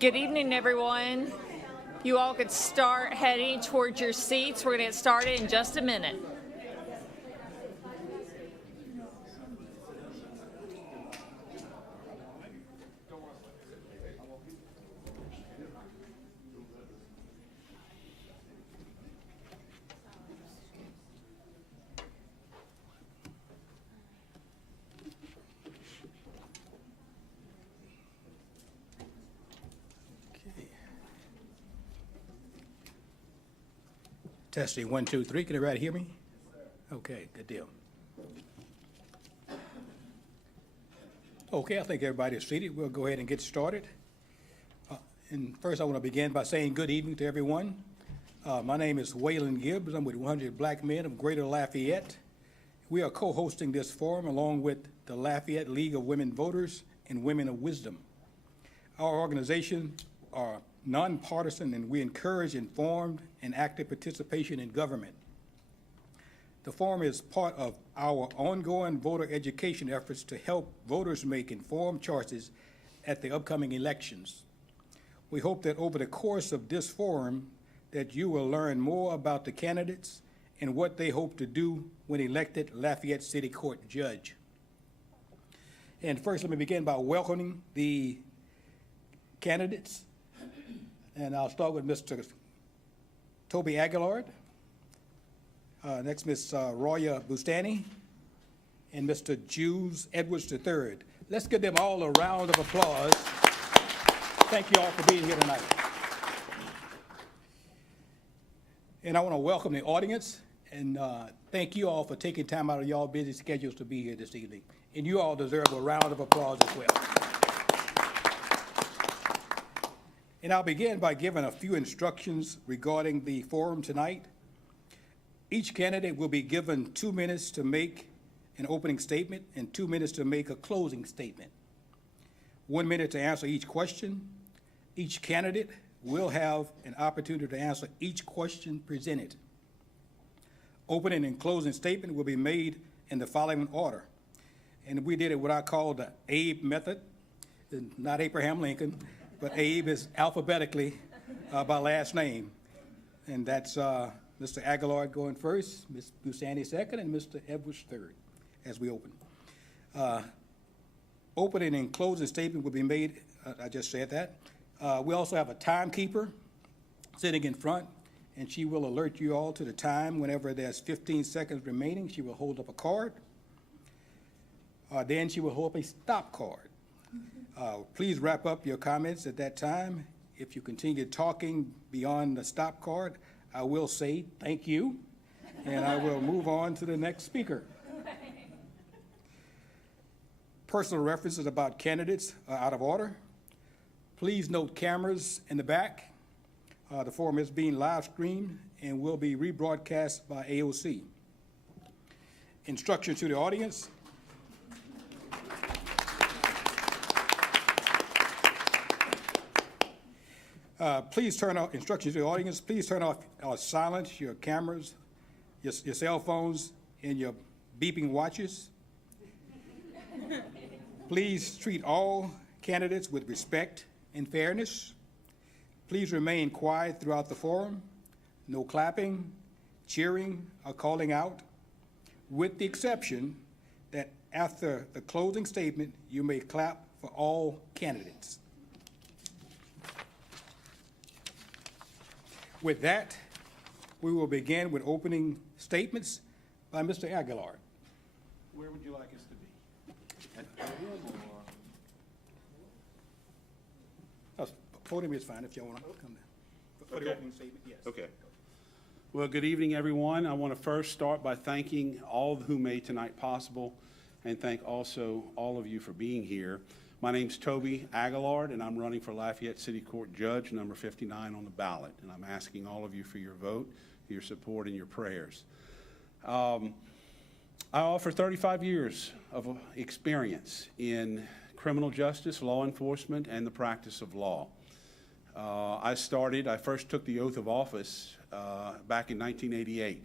Good evening, everyone. You all could start heading towards your seats. We're going to get started in just a minute. Testing 1, 2, 3. Can everybody hear me? Okay, good deal. Okay, I think everybody is seated. We'll go ahead and get started. And first, I want to begin by saying good evening to everyone. My name is Waylon Gibbs. I'm with 100 Black Men of Greater Lafayette. We are co-hosting this forum along with the Lafayette League of Women Voters and Women of Wisdom. Our organizations are nonpartisan, and we encourage informed and active participation in government. The forum is part of our ongoing voter education efforts to help voters make informed choices at the upcoming elections. We hope that over the course of this forum that you will learn more about the candidates and what they hope to do when elected Lafayette City Court judge. And first, let me begin by welcoming the candidates. And I'll start with Mr. Toby Aguillard. Next, Ms. Roya Boustany, and Mr. Jules Edwards III. Let's give them all a round of applause. Thank you all for being here tonight. And I want to welcome the audience and thank you all for taking time out of y'all busy schedules to be here this evening. And you all deserve a round of applause as well. And I'll begin by giving a few instructions regarding the forum tonight. Each candidate will be given 2 minutes to make an opening statement and 2 minutes to make a closing statement. 1 minute to answer each question. Each candidate will have an opportunity to answer each question presented. Opening and closing statement will be made in the following order. And we did it what I call the Abe method, not Abraham Lincoln, but Abe is alphabetically by last name. And that's Mr. Aguillard going first, Ms. Boustany second, and Mr. Edwards third as we open. Opening and closing statement will be made, I just said that. We also have a timekeeper sitting in front, and she will alert you all to the time whenever there's 15 seconds remaining. She will hold up a card. Then she will hold up a stop card. Please wrap up your comments at that time. If you continue talking beyond the stop card, I will say thank you, and I will move on to the next speaker. Personal references about candidates are out of order. Please note cameras in the back. The forum is being live streamed and will be rebroadcast by AOC. Instruction to the audience. Please turn off, instructions to the audience, please turn off or silence your cameras, your cell phones, and your beeping watches. Please treat all candidates with respect and fairness. Please remain quiet throughout the forum. No clapping, cheering, or calling out, with the exception that after the closing statement, you may clap for all candidates. With that, we will begin with opening statements by Mr. Aguillard. Where would you like us to be? At the podium or? Podium is fine if y'all want to come down. For the opening statement, yes. Okay. Well, good evening, everyone. I want to first start by thanking all who made tonight possible and thank also all of you for being here. My name's Toby Aguillard, and I'm running for Lafayette City Court Judge, number 59 on the ballot. And I'm asking all of you for your vote, your support, and your prayers. I offer 35 years of experience in criminal justice, law enforcement, and the practice of law. I first took the oath of office back in 1988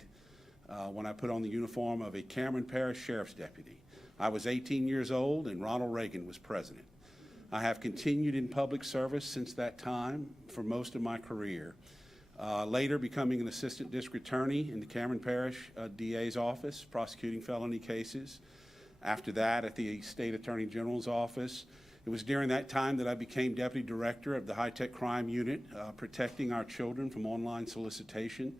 when I put on the uniform of a Cameron Parish Sheriff's Deputy. I was 18 years old and Ronald Reagan was president. I have continued in public service since that time for most of my career. Later becoming an assistant district attorney in the Cameron Parish DA's office, prosecuting felony cases. After that, at the State Attorney General's office. It was during that time that I became Deputy Director of the High-Tech Crime Unit, protecting our children from online solicitation.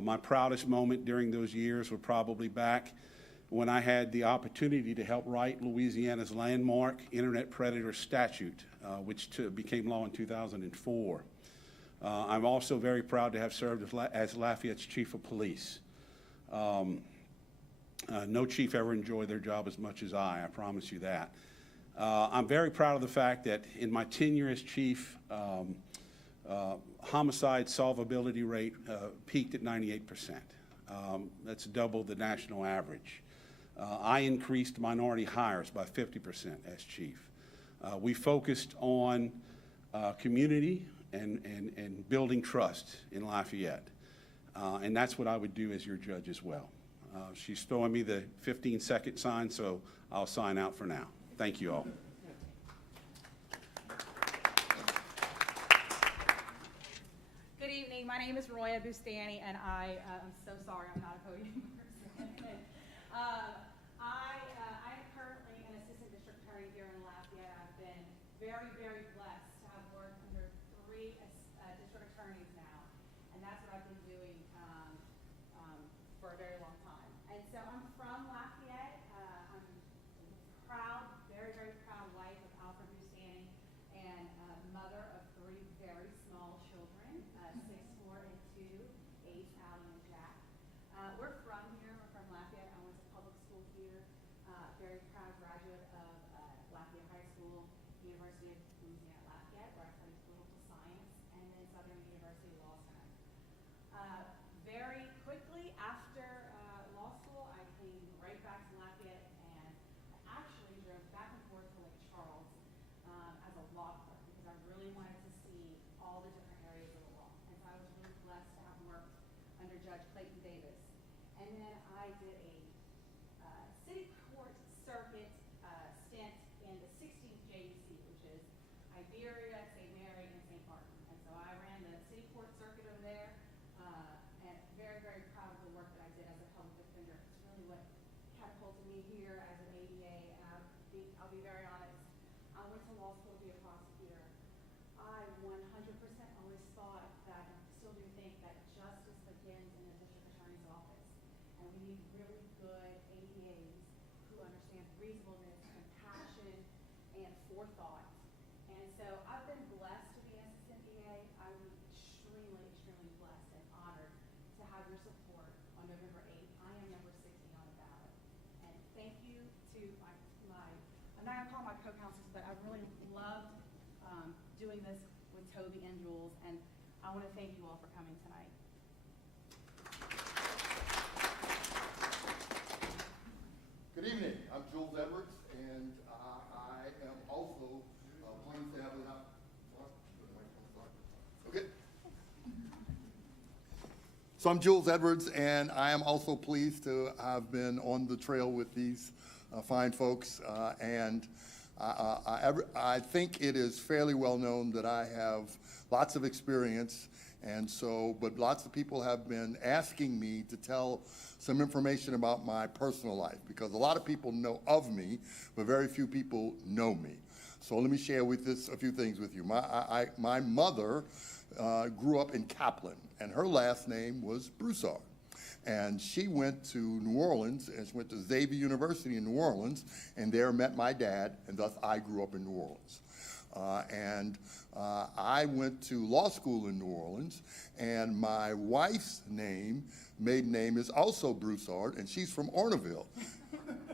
My proudest moment during those years were probably back when I had the opportunity to help write Louisiana's landmark Internet Predator Statute, which became law in 2004. I'm also very proud to have served as Lafayette's Chief of Police. No chief ever enjoyed their job as much as I promise you that. I'm very proud of the fact that in my tenure as chief, homicide solvability rate peaked at 98%. That's double the national average. I increased minority hires by 50% as chief. We focused on community and building trust in Lafayette. And that's what I would do as your judge as well. She's throwing me the 15-second sign, so I'll sign out for now. Thank you all. Good evening. My name is Roya, Boustany, and I'm so sorry I'm not a podium person. I'm currently an assistant district attorney here in Lafayette. I've been very, very blessed to have worked under 3 district attorneys now, and that's what I've been doing for a very long time. And so I'm from Lafayette. I'm proud, very, very proud wife of Alfred Boustany and mother of 3 very small children, 6, 4, and 2, Ace, Allie, and Jack. We're from here. We're from Lafayette. I went to public school here. Very proud graduate of Lafayette High School, University of Louisiana Lafayette, where I studied political science, and then Southern University Law Center. Very quickly after law school, I came right back to Lafayette, and I actually drove back and forth to Lake Charles as a law clerk because I really wanted to see all the different areas of the law. And so I was really blessed to have worked under Judge Clayton Davis. And then I did a city court circuit stint in the 16th JDC, which is Iberia, St. Mary, and St. Martin. And so I ran the city court circuit over there, and very, very proud of the work that I did as a public defender. It's really what catapulted me here as an ADA, and I'll be very honest, I went to law school to be a prosecutor. I 100% always thought that, and still do think that justice begins in the district attorney's office. And we need really good ADAs who understand reasonableness, compassion, and forethought. And so I've been blessed to be an assistant DA. I'm extremely, extremely blessed and honored to have your support on November 8th. I am number 60 on the ballot. And thank you to I'm not going to call my co-counsels, but I've really loved doing this with Toby and Jules. And I want to thank you all for coming tonight. Good evening. I'm Jules Edwards, and I am also pleased to have an Okay. So I'm Jules Edwards, and I am also pleased to have been on the trail with these fine folks. I think it is fairly well known that I have lots of experience, and so, but lots of people have been asking me to tell some information about my personal life, because a lot of people know of me, but very few people know me. So let me share a few things with you. My mother grew up in Kaplan, and her last name was Broussard. And she went to New Orleans, and she went to Xavier University in New Orleans, and there met my dad, and thus I grew up in New Orleans. I went to law school in New Orleans, and my wife's maiden name is also Broussard, and she's from Orneville.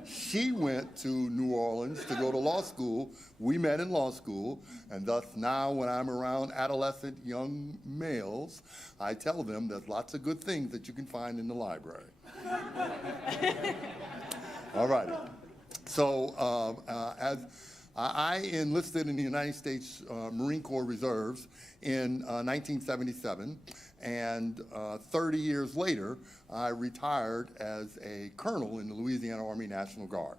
She went to New Orleans to go to law school. We met in law school, and thus now when I'm around adolescent young males, I tell them there's lots of good things that you can find in the library. All right. So as I enlisted in the United States Marine Corps Reserves in 1977, and 30 years later, I retired as a colonel in the Louisiana Army National Guard.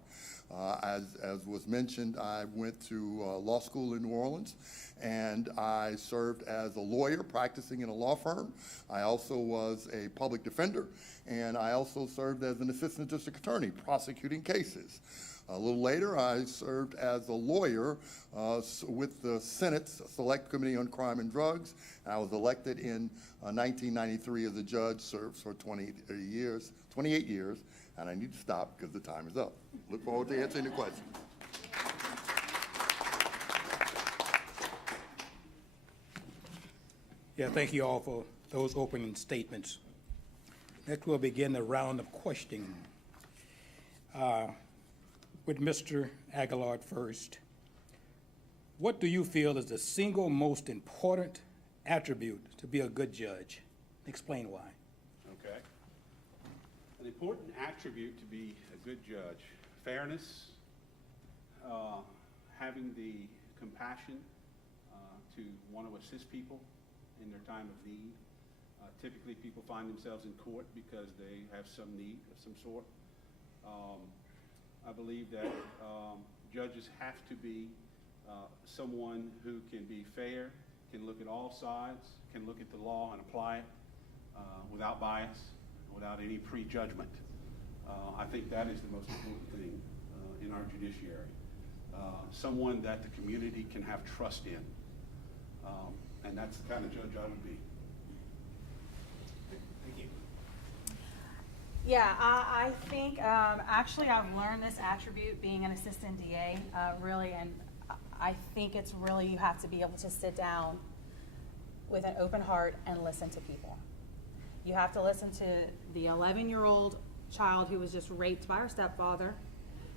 As was mentioned, I went to law school in New Orleans, and I served as a lawyer practicing in a law firm. I also was a public defender, and I also served as an assistant district attorney prosecuting cases. A little later, I served as a lawyer with the Senate's Select Committee on Crime and Drugs. And I was elected in 1993 as a judge, served for 28 years, and I need to stop because the time is up. Look forward to answering the questions. Yeah, thank you all for those opening statements. Next, we'll begin the round of questioning. With Mr. Aguillard first. What do you feel is the single most important attribute to be a good judge? Explain why. Okay. An important attribute to be a good judge: fairness, having the compassion to want to assist people in their time of need. Typically, people find themselves in court because they have some need of some sort. I believe that judges have to be someone who can be fair, can look at all sides, can look at the law and apply it without bias, without any prejudgment. I think that is the most important thing in our judiciary. Someone that the community can have trust in. And that's the kind of judge I would be. Thank you. Yeah, I think actually I've learned this attribute being an assistant DA, really, and I think it's really you have to be able to sit down with an open heart and listen to people. You have to listen to the 11-year-old child who was just raped by her stepfather.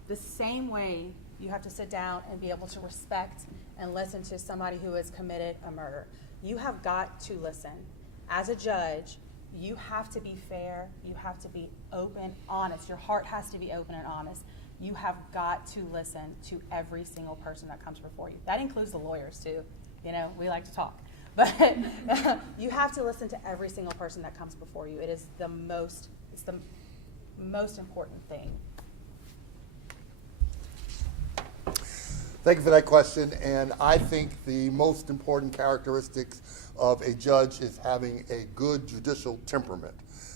The same way you have to sit down and be able to respect and listen to somebody who has committed a murder. You have got to listen. As a judge, you have to be fair, you have to be open, honest. Your heart has to be open and honest. You have got to listen to every single person that comes before you. That includes the lawyers too. You know, we like to talk. But you have to listen to every single person that comes before you. It's the most important thing. Thank you for that question. And I think the most important characteristics of a judge is having a good judicial temperament.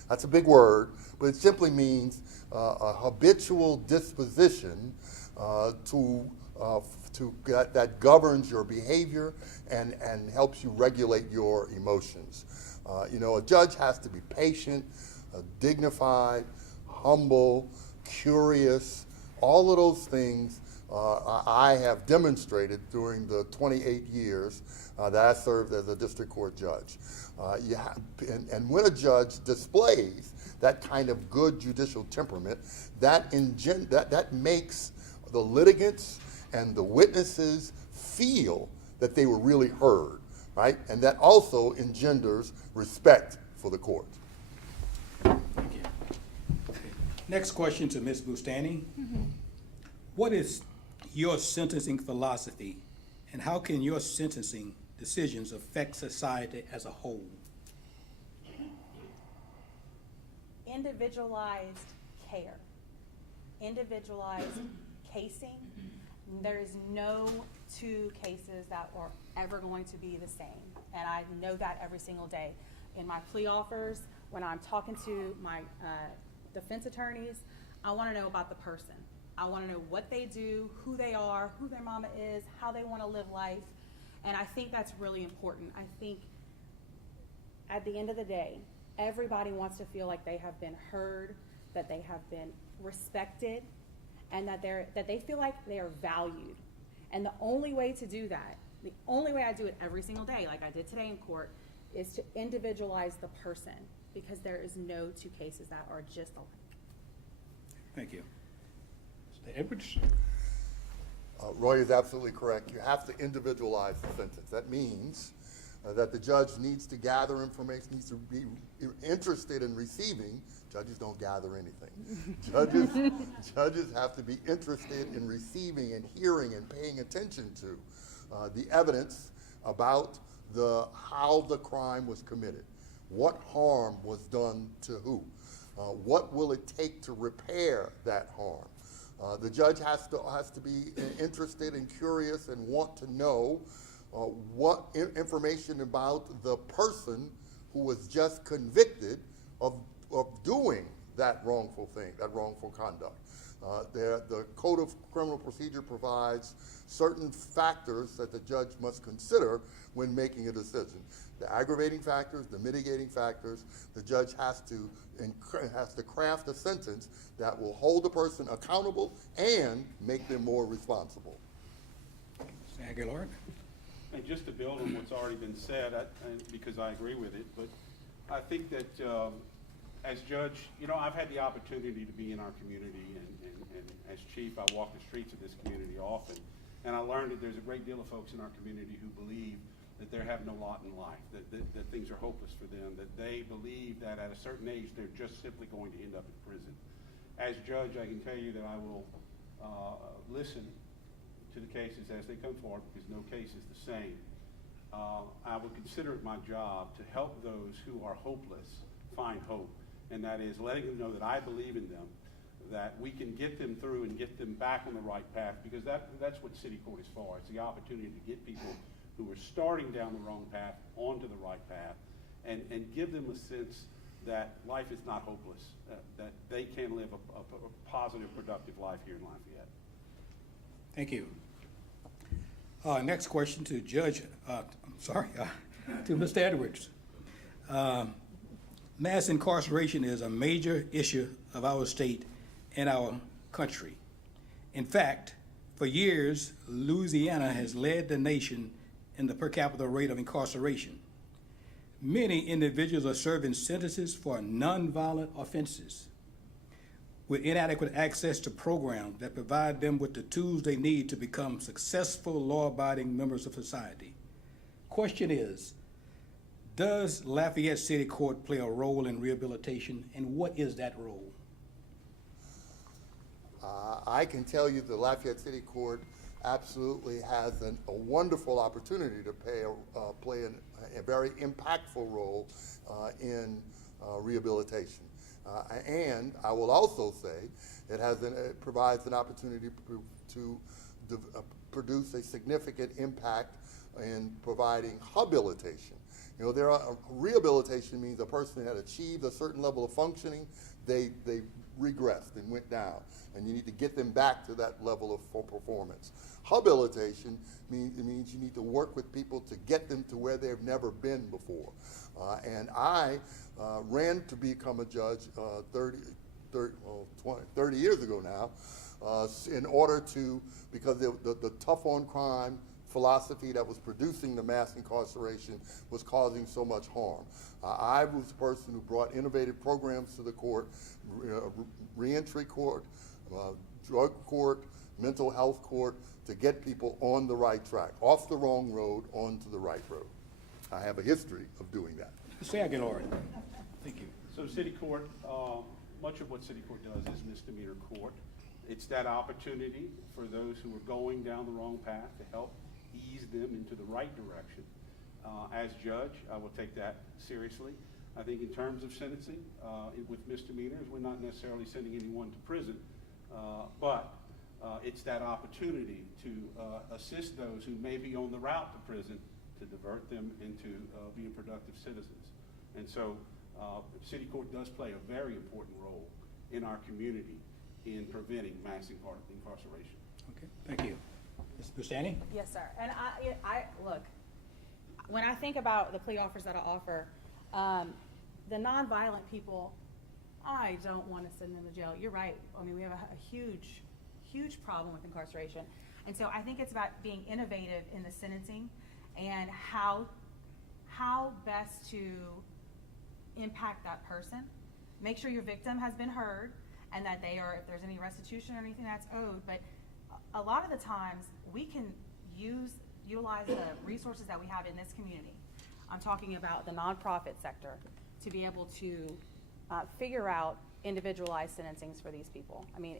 That's a big word, but it simply means a habitual disposition that governs your behavior and helps you regulate your emotions. A judge has to be patient, dignified, humble, curious. All of those things I have demonstrated during the 28 years that I served as a district court judge. And when a judge displays that kind of good judicial temperament, that makes the litigants and the witnesses feel that they were really heard, right? And that also engenders respect for the court. Thank you. Okay. Next question to Ms. Boustany. Mm-hmm. What is your sentencing philosophy, and how can your sentencing decisions affect society as a whole? Individualized care, individualized casing. There is no two cases that are ever going to be the same, and I know that every single day. In my plea offers, when I'm talking to my defense attorneys, I want to know about the person. I want to know what they do, who they are, who their mama is, how they want to live life, and I think that's really important. I think at the end of the day, everybody wants to feel like they have been heard, that they have been respected, and that they feel like they are valued. And the only way to do that, the only way I do it every single day, like I did today in court, is to individualize the person, because there is no two cases that are just alike. Thank you. Mr. Edwards? Roya is absolutely correct. You have to individualize the sentence. That means that the judge needs to gather information, needs to be interested in receiving. Judges don't gather anything. Judges have to be interested in receiving and hearing and paying attention to the evidence about how the crime was committed, what harm was done to who, what will it take to repair that harm. The judge has to be interested and curious and want to know what information about the person who was just convicted of doing that wrongful thing, that wrongful conduct. The Code of Criminal Procedure provides certain factors that the judge must consider when making a decision. The aggravating factors, the mitigating factors, the judge has to craft a sentence that will hold the person accountable and make them more responsible. Mr. Aguillard? And just to build on what's already been said, because I agree with it, but I think that as judge, I've had the opportunity to be in our community, and as chief, I walk the streets of this community often, and I learned that there's a great deal of folks in our community who believe that they have no lot in life, that things are hopeless for them, that they believe that at a certain age they're just simply going to end up in prison. As judge, I can tell you that I will listen to the cases as they come forward, because no case is the same. I would consider it my job to help those who are hopeless find hope, and that is letting them know that I believe in them, that we can get them through and get them back on the right path, because that's what city court is for. It's the opportunity to get people who are starting down the wrong path onto the right path, and give them a sense that life is not hopeless, that they can live a positive, productive life here in Lafayette. Thank you. Next question to to Mr. Edwards. Mass incarceration is a major issue of our state and our country. In fact, for years, Louisiana has led the nation in the per capita rate of incarceration. Many individuals are serving sentences for nonviolent offenses with inadequate access to programs that provide them with the tools they need to become successful law-abiding members of society. Question is, does Lafayette City Court play a role in rehabilitation, and what is that role? I can tell you the Lafayette City Court absolutely has a wonderful opportunity to play a very impactful role in rehabilitation. And I will also say it provides an opportunity to produce a significant impact in providing habilitation. Rehabilitation means a person had achieved a certain level of functioning, they regressed and went down, and you need to get them back to that level of full performance. Habilitation means you need to work with people to get them to where they've never been before. And I ran to become a judge 30 years ago now, in order to, because the tough on crime philosophy that was producing the mass incarceration was causing so much harm. I was the person who brought innovative programs to the court, reentry court, drug court, mental health court, to get people on the right track, off the wrong road, onto the right road. I have a history of doing that. Mr. Aguillard. Thank you. So city court, much of what city court does is misdemeanor court. It's that opportunity for those who are going down the wrong path to help ease them into the right direction. As judge, I will take that seriously. I think in terms of sentencing, with misdemeanors, we're not necessarily sending anyone to prison, but it's that opportunity to assist those who may be on the route to prison, to divert them into being productive citizens. And so city court does play a very important role in our community in preventing mass incarceration. Okay, thank you. Ms. Boustany? Yes, sir. And I look, when I think about the plea offers that I offer, the nonviolent people, I don't want to send them to jail. You're right. I mean, we have a huge problem with incarceration. And so I think it's about being innovative in the sentencing and how best to impact that person. Make sure your victim has been heard and that if there's any restitution or anything that's owed. But a lot of the times we can utilize the resources that we have in this community. I'm talking about the nonprofit sector to be able to figure out individualized sentencings for these people. I mean,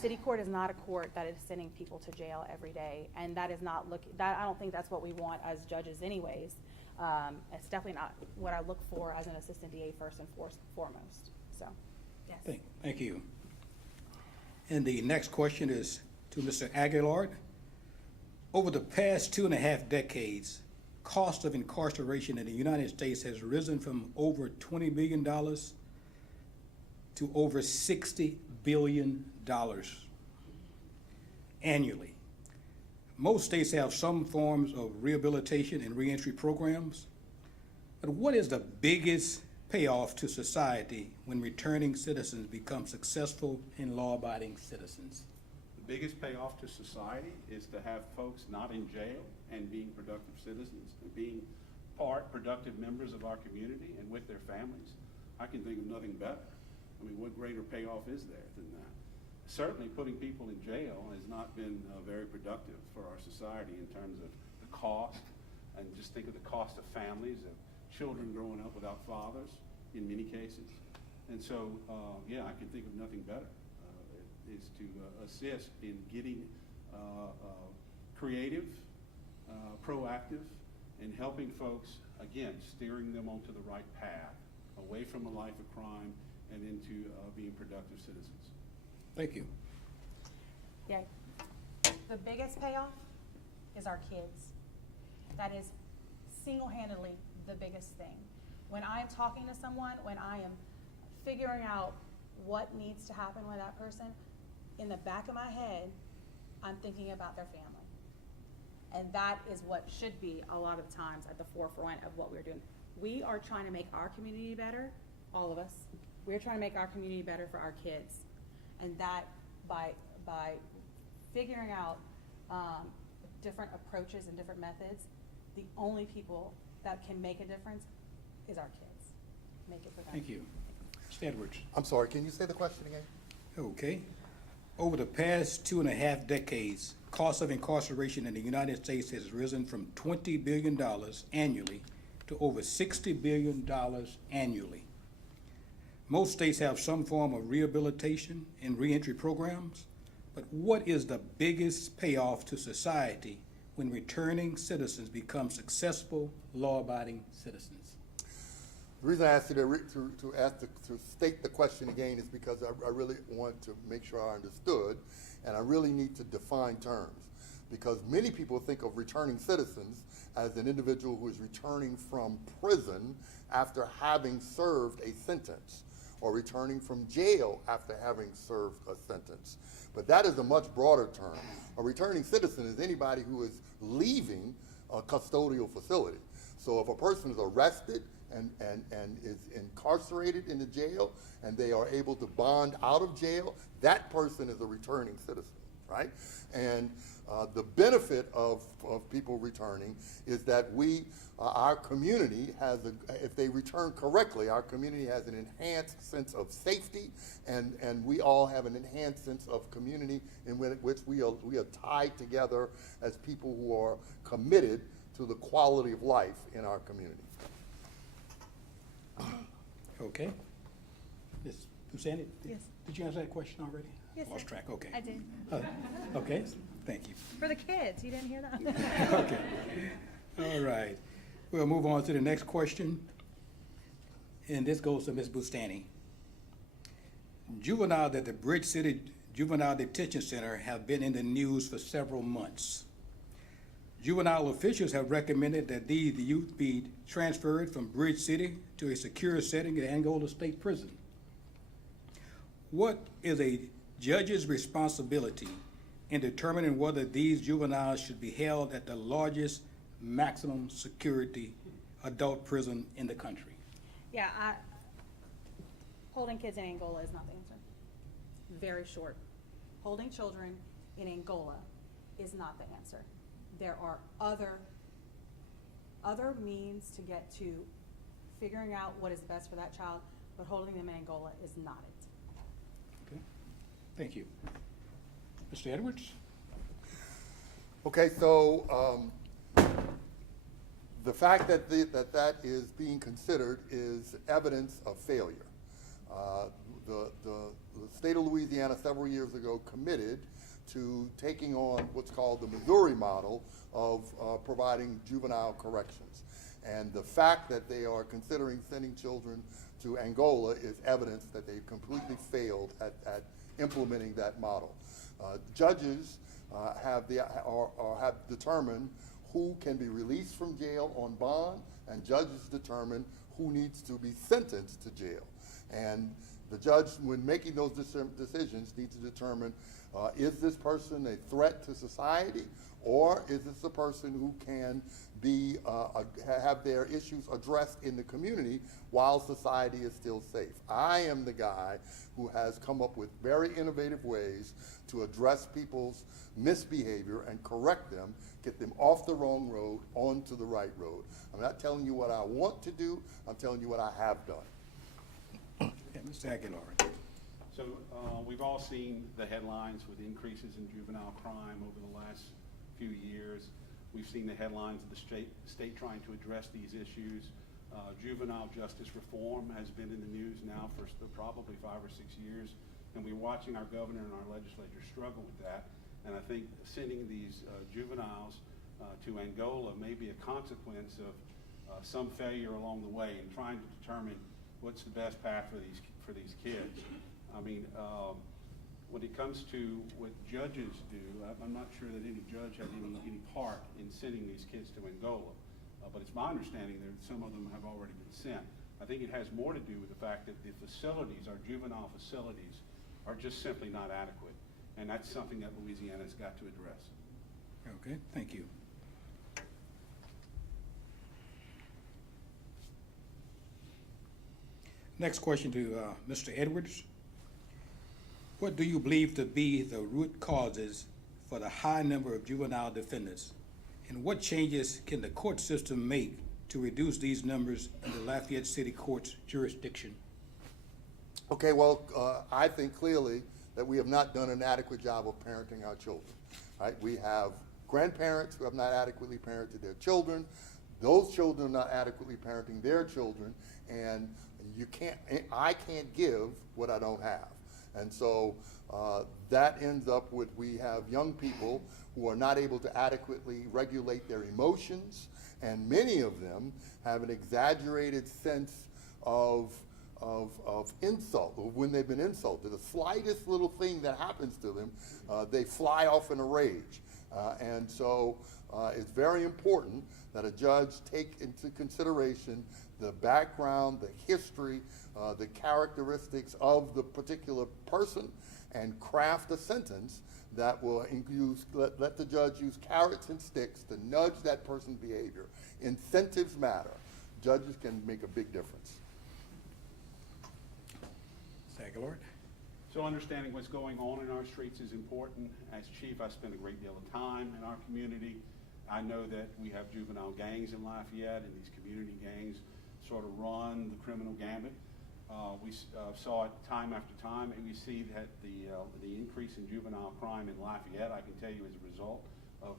city court is not a court that is sending people to jail every day, and that is not I don't think that's what we want as judges anyways. It's definitely not what I look for as an assistant DA first and foremost. So, yes. Thank you. And the next question is to Mr. Aguillard. Over the past 2.5 decades, cost of incarceration in the United States has risen from over $20 billion to over $60 billion annually. Most states have some forms of rehabilitation and reentry programs, but what is the biggest payoff to society when returning citizens become successful and law-abiding citizens? The biggest payoff to society is to have folks not in jail and being productive citizens and being productive members of our community and with their families. I can think of nothing better. I mean, what greater payoff is there than that? Certainly putting people in jail has not been very productive for our society in terms of the cost, and just think of the cost of families, of children growing up without fathers in many cases. And so, yeah, I can think of nothing better, is to assist in getting creative, proactive, and helping folks, again, steering them onto the right path, away from a life of crime and into being productive citizens. Thank you. Yeah. The biggest payoff is our kids. That is single-handedly the biggest thing. When I'm talking to someone, when I am figuring out what needs to happen with that person, in the back of my head, I'm thinking about their family. And that is what should be a lot of times at the forefront of what we're doing. We are trying to make our community better, all of us. We're trying to make our community better for our kids. And that by figuring out different approaches and different methods, the only people that can make a difference is our kids. Make it for them. Thank you. Mr. Edwards. I'm sorry, can you say the question again? Okay. Over the past 2.5 decades, cost of incarceration in the United States has risen from $20 billion annually to over $60 billion annually. Most states have some form of rehabilitation and reentry programs, but what is the biggest payoff to society when returning citizens become successful, law-abiding citizens? The reason I asked you to state the question again is because I really want to make sure I understood, and I really need to define terms. Because many people think of returning citizens as an individual who is returning from prison after having served a sentence, or returning from jail after having served a sentence. But that is a much broader term. A returning citizen is anybody who is leaving a custodial facility. So if a person is arrested and is incarcerated in the jail and they are able to bond out of jail, that person is a returning citizen, right? And the benefit of people returning is that our community has, if they return correctly, our community has an enhanced sense of safety, and we all have an enhanced sense of community in which we are tied together as people who are committed to the quality of life in our community. Okay. Ms. Boustany, Yes. did you answer that question already? Yes, Lost sir. track, okay. I did. Okay, thank you. For the kids, you didn't hear that? Okay. All right. We'll move on to the next question. And this goes to Ms. Boustany. Juveniles at the Bridge City Juvenile Detention Center have been in the news for several months. Juvenile officials have recommended that these youth be transferred from Bridge City to a secure setting at Angola State Prison. What is a judge's responsibility in determining whether these juveniles should be held at the largest maximum security adult prison in the country? Yeah, holding kids in Angola is not the answer. Very short. Holding children in Angola is not the answer. There are other means to get to figuring out what is best for that child, but holding them in Angola is not it. Okay, thank you. Mr. Edwards? Okay, so the fact that that is being considered is evidence of failure. The state of Louisiana several years ago committed to taking on what's called the Missouri model of providing juvenile corrections. And the fact that they are considering sending children to Angola is evidence that they've completely failed at implementing that model. Judges have determined who can be released from jail on bond, and judges determine who needs to be sentenced to jail. And the judge, when making those decisions, needs to determine, is this person a threat to society, or is this a person who can be, have their issues addressed in the community while society is still safe? I am the guy who has come up with very innovative ways to address people's misbehavior and correct them, get them off the wrong road onto the right road. I'm not telling you what I want to do, I'm telling you what I have done. Yeah, Mr. Aguillard. So we've all seen the headlines with increases in juvenile crime over the last few years. We've seen the headlines of the state trying to address these issues. Juvenile justice reform has been in the news now for probably 5 or 6 years, and we're watching our governor and our legislature struggle with that. And I think sending these juveniles to Angola may be a consequence of some failure along the way in trying to determine what's the best path for these kids. I mean, when it comes to what judges do, I'm not sure that any judge had any part in sending these kids to Angola, but it's my understanding that some of them have already been sent. I think it has more to do with the fact that the facilities, our juvenile facilities, are just simply not adequate, and that's something that Louisiana's got to address. Okay, thank you. Next question to Mr. Edwards. What do you believe to be the root causes for the high number of juvenile defendants? And what changes can the court system make to reduce these numbers in the Lafayette City Court's jurisdiction? Okay, well, I think clearly that we have not done an adequate job of parenting our children. Right? We have grandparents who have not adequately parented their children. Those children are not adequately parenting their children, and I can't give what I don't have. And so that ends up with, we have young people who are not able to adequately regulate their emotions, and many of them have an exaggerated sense of insult, or when they've been insulted. The slightest little thing that happens to them, they fly off in a rage. And so it's very important that a judge take into consideration the background, the history, the characteristics of the particular person, and craft a sentence that will let the judge use carrots and sticks to nudge that person's behavior. Incentives matter. Judges can make a big difference. Aguillard. So understanding what's going on in our streets is important. As chief, I spend a great deal of time in our community. I know that we have juvenile gangs in Lafayette, and these community gangs sort of run the criminal gambit. We saw it time after time, and we see that the increase in juvenile crime in Lafayette, I can tell you, is a result of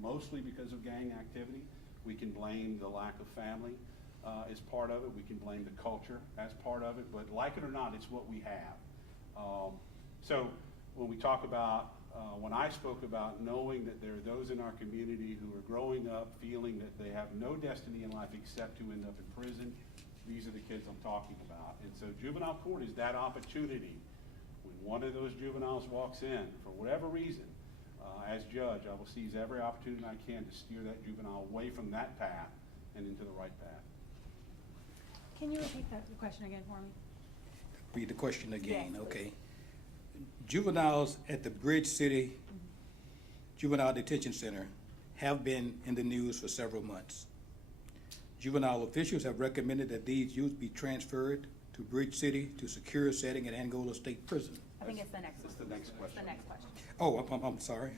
mostly because of gang activity. We can blame the lack of family as part of it. We can blame the culture as part of it, but like it or not, it's what we have. So when we talk about, when I spoke about knowing that there are those in our community who are growing up feeling that they have no destiny in life except to end up in prison, these are the kids I'm talking about. And so juvenile court is that opportunity. When one of those juveniles walks in, for whatever reason, as judge, I will seize every opportunity I can to steer that juvenile away from that path and into the right path. Can you repeat that question again for me? Read the question again, Yes, okay. Juveniles at the Bridge City Juvenile Detention Center have been in the news for several months. Juvenile officials have recommended that these youth be transferred to Bridge City to secure setting at Angola State Prison. I think it's the next one. That's the next question. The next question. Oh, I'm sorry.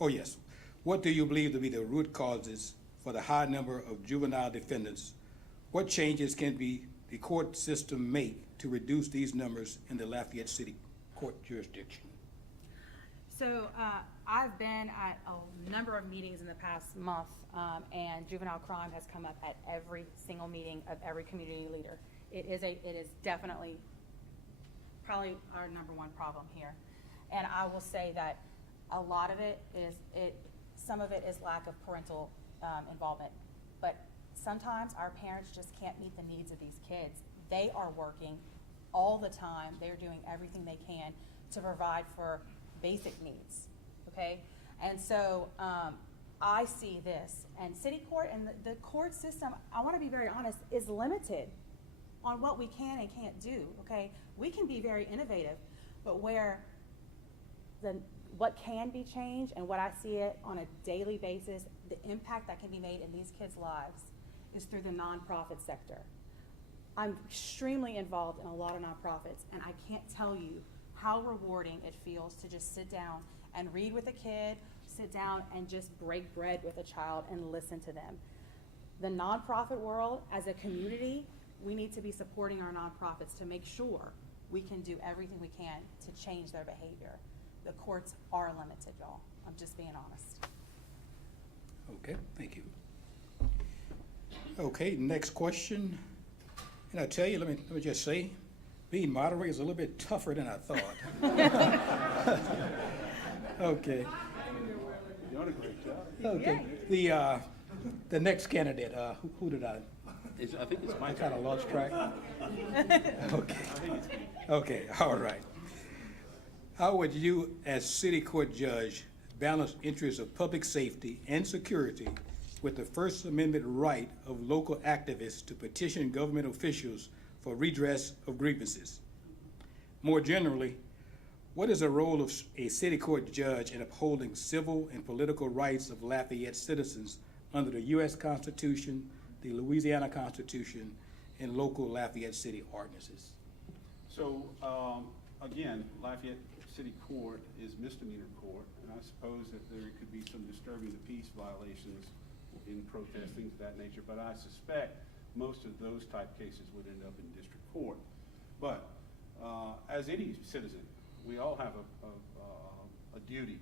Oh, yes. What do you believe to be the root causes for the high number of juvenile defendants? What changes can the court system make to reduce these numbers in the Lafayette City Court jurisdiction? So I've been at a number of meetings in the past month, and juvenile crime has come up at every single meeting of every community leader. It is definitely probably our number one problem here. And I will say that a lot of some of it is lack of parental involvement. But sometimes our parents just can't meet the needs of these kids. They are working all the time. They're doing everything they can to provide for basic needs, okay? And so I see this, and city court and the court system, I want to be very honest, is limited on what we can and can't do, okay? We can be very innovative, but where what can be changed and what I see it on a daily basis, the impact that can be made in these kids' lives is through the nonprofit sector. I'm extremely involved in a lot of nonprofits, and I can't tell you how rewarding it feels to just sit down and read with a kid, sit down and just break bread with a child and listen to them. The nonprofit world, as a community, we need to be supporting our nonprofits to make sure we can do everything we can to change their behavior. The courts are limited, y'all. I'm just being honest. Okay, thank you. Okay, next question. And I tell you, let me just say, being moderator is a little bit tougher than I thought. Okay. You done a great job. Okay. The next candidate, who did I I think it's my kind of lost track? Okay. Okay, all right. How would you, as city court judge, balance interests of public safety and security with the First Amendment right of local activists to petition government officials for redress of grievances? More generally, what is the role of a city court judge in upholding civil and political rights of Lafayette citizens under the U.S. Constitution, the Louisiana Constitution, and local Lafayette city ordinances? So, again, Lafayette City Court is misdemeanor court, and I suppose that there could be some disturbing the peace violations in protesting of that nature, but I suspect most of those type cases would end up in district court. But as any citizen, we all have a duty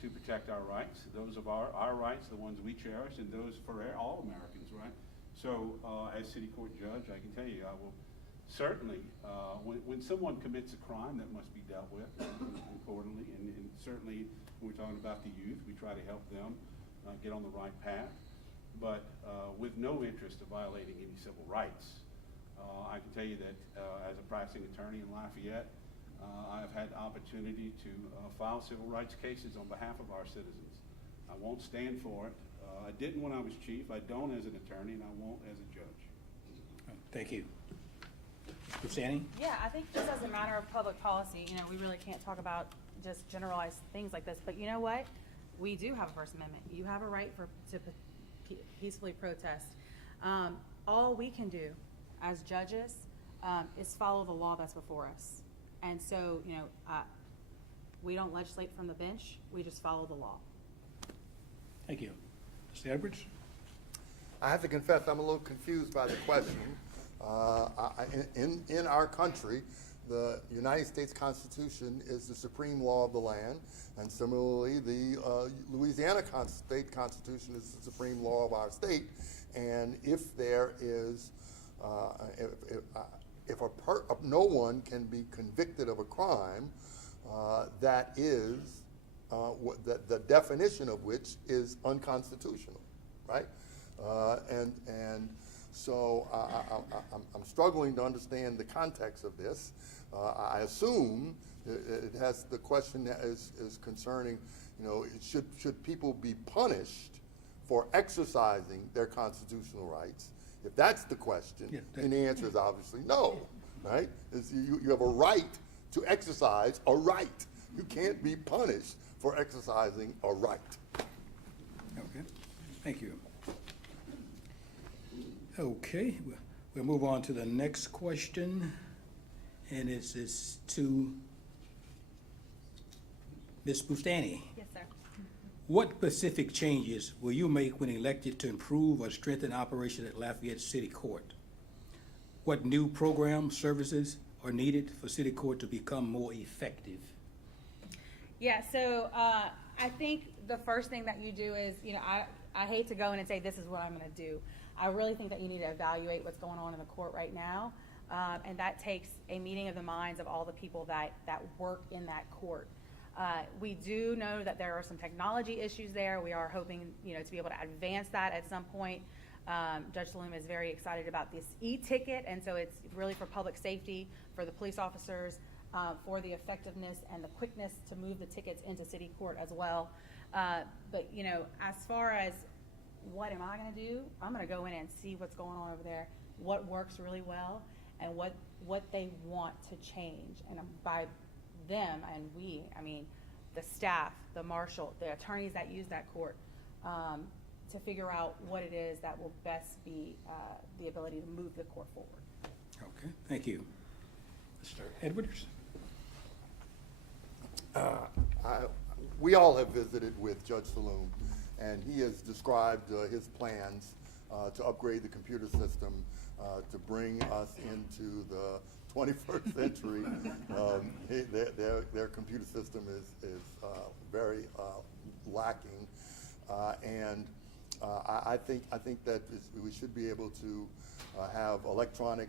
to protect our rights, those of our rights, the ones we cherish, and those for all Americans, right? So as city court judge, I can tell you, I will certainly, when someone commits a crime, that must be dealt with accordingly, and certainly when we're talking about the youth, we try to help them get on the right path, but with no interest of violating any civil rights. I can tell you that as a practicing attorney in Lafayette, I've had the opportunity to file civil rights cases on behalf of our citizens. I won't stand for it. I didn't when I was chief, I don't as an attorney, and I won't as a judge. Thank you. Boustany? Yeah, I think just as a matter of public policy, you know, we really can't talk about just generalized things like this, but you know what? We do have a First Amendment. You have a right to peacefully protest. All we can do as judges is follow the law that's before us. And so, you know, we don't legislate from the bench, we just follow the law. Thank you. Mr. Edwards? I have to confess, I'm a little confused by the question. In our country, the United States Constitution is the supreme law of the land, and similarly, the Louisiana state constitution is the supreme law of our state. And if there is, no one can be convicted of a crime that is the definition of which is unconstitutional, right? And so I'm struggling to understand the context of this. I assume it has the question that is concerning, you know, should people be punished for exercising their constitutional rights? If that's the question, yeah, then the answer is obviously no, right? You have a right to exercise a right. You can't be punished for exercising a right. Okay, thank you. Okay, we'll move on to the next question, and it's to Ms. Boustany. Yes, sir. What specific changes will you make when elected to improve or strengthen operations at Lafayette City Court? What new programs, services are needed for City Court to become more effective? Yeah, so I think the first thing that you do is, you know, I hate to go in and say this is what I'm going to do. I really think that you need to evaluate what's going on in the court right now, and that takes a meeting of the minds of all the people that work in that court. We do know that there are some technology issues there. We are hoping, you know, to be able to advance that at some point. Judge Saloom is very excited about this e-ticket, and so it's really for public safety, for the police officers, for the effectiveness and the quickness to move the tickets into city court as well. But, you know, as far as what am I going to do, I'm going to go in and see what's going on over there, what works really well, and what they want to change. And by them and we, I mean the staff, the marshal, the attorneys that use that court, to figure out what it is that will best be the ability to move the court forward. Okay, thank you. Mr. Edwards? We all have visited with Judge Saloom, and he has described his plans to upgrade the computer system to bring us into the 21st century. Their computer system is very lacking, and I think that we should be able to have electronic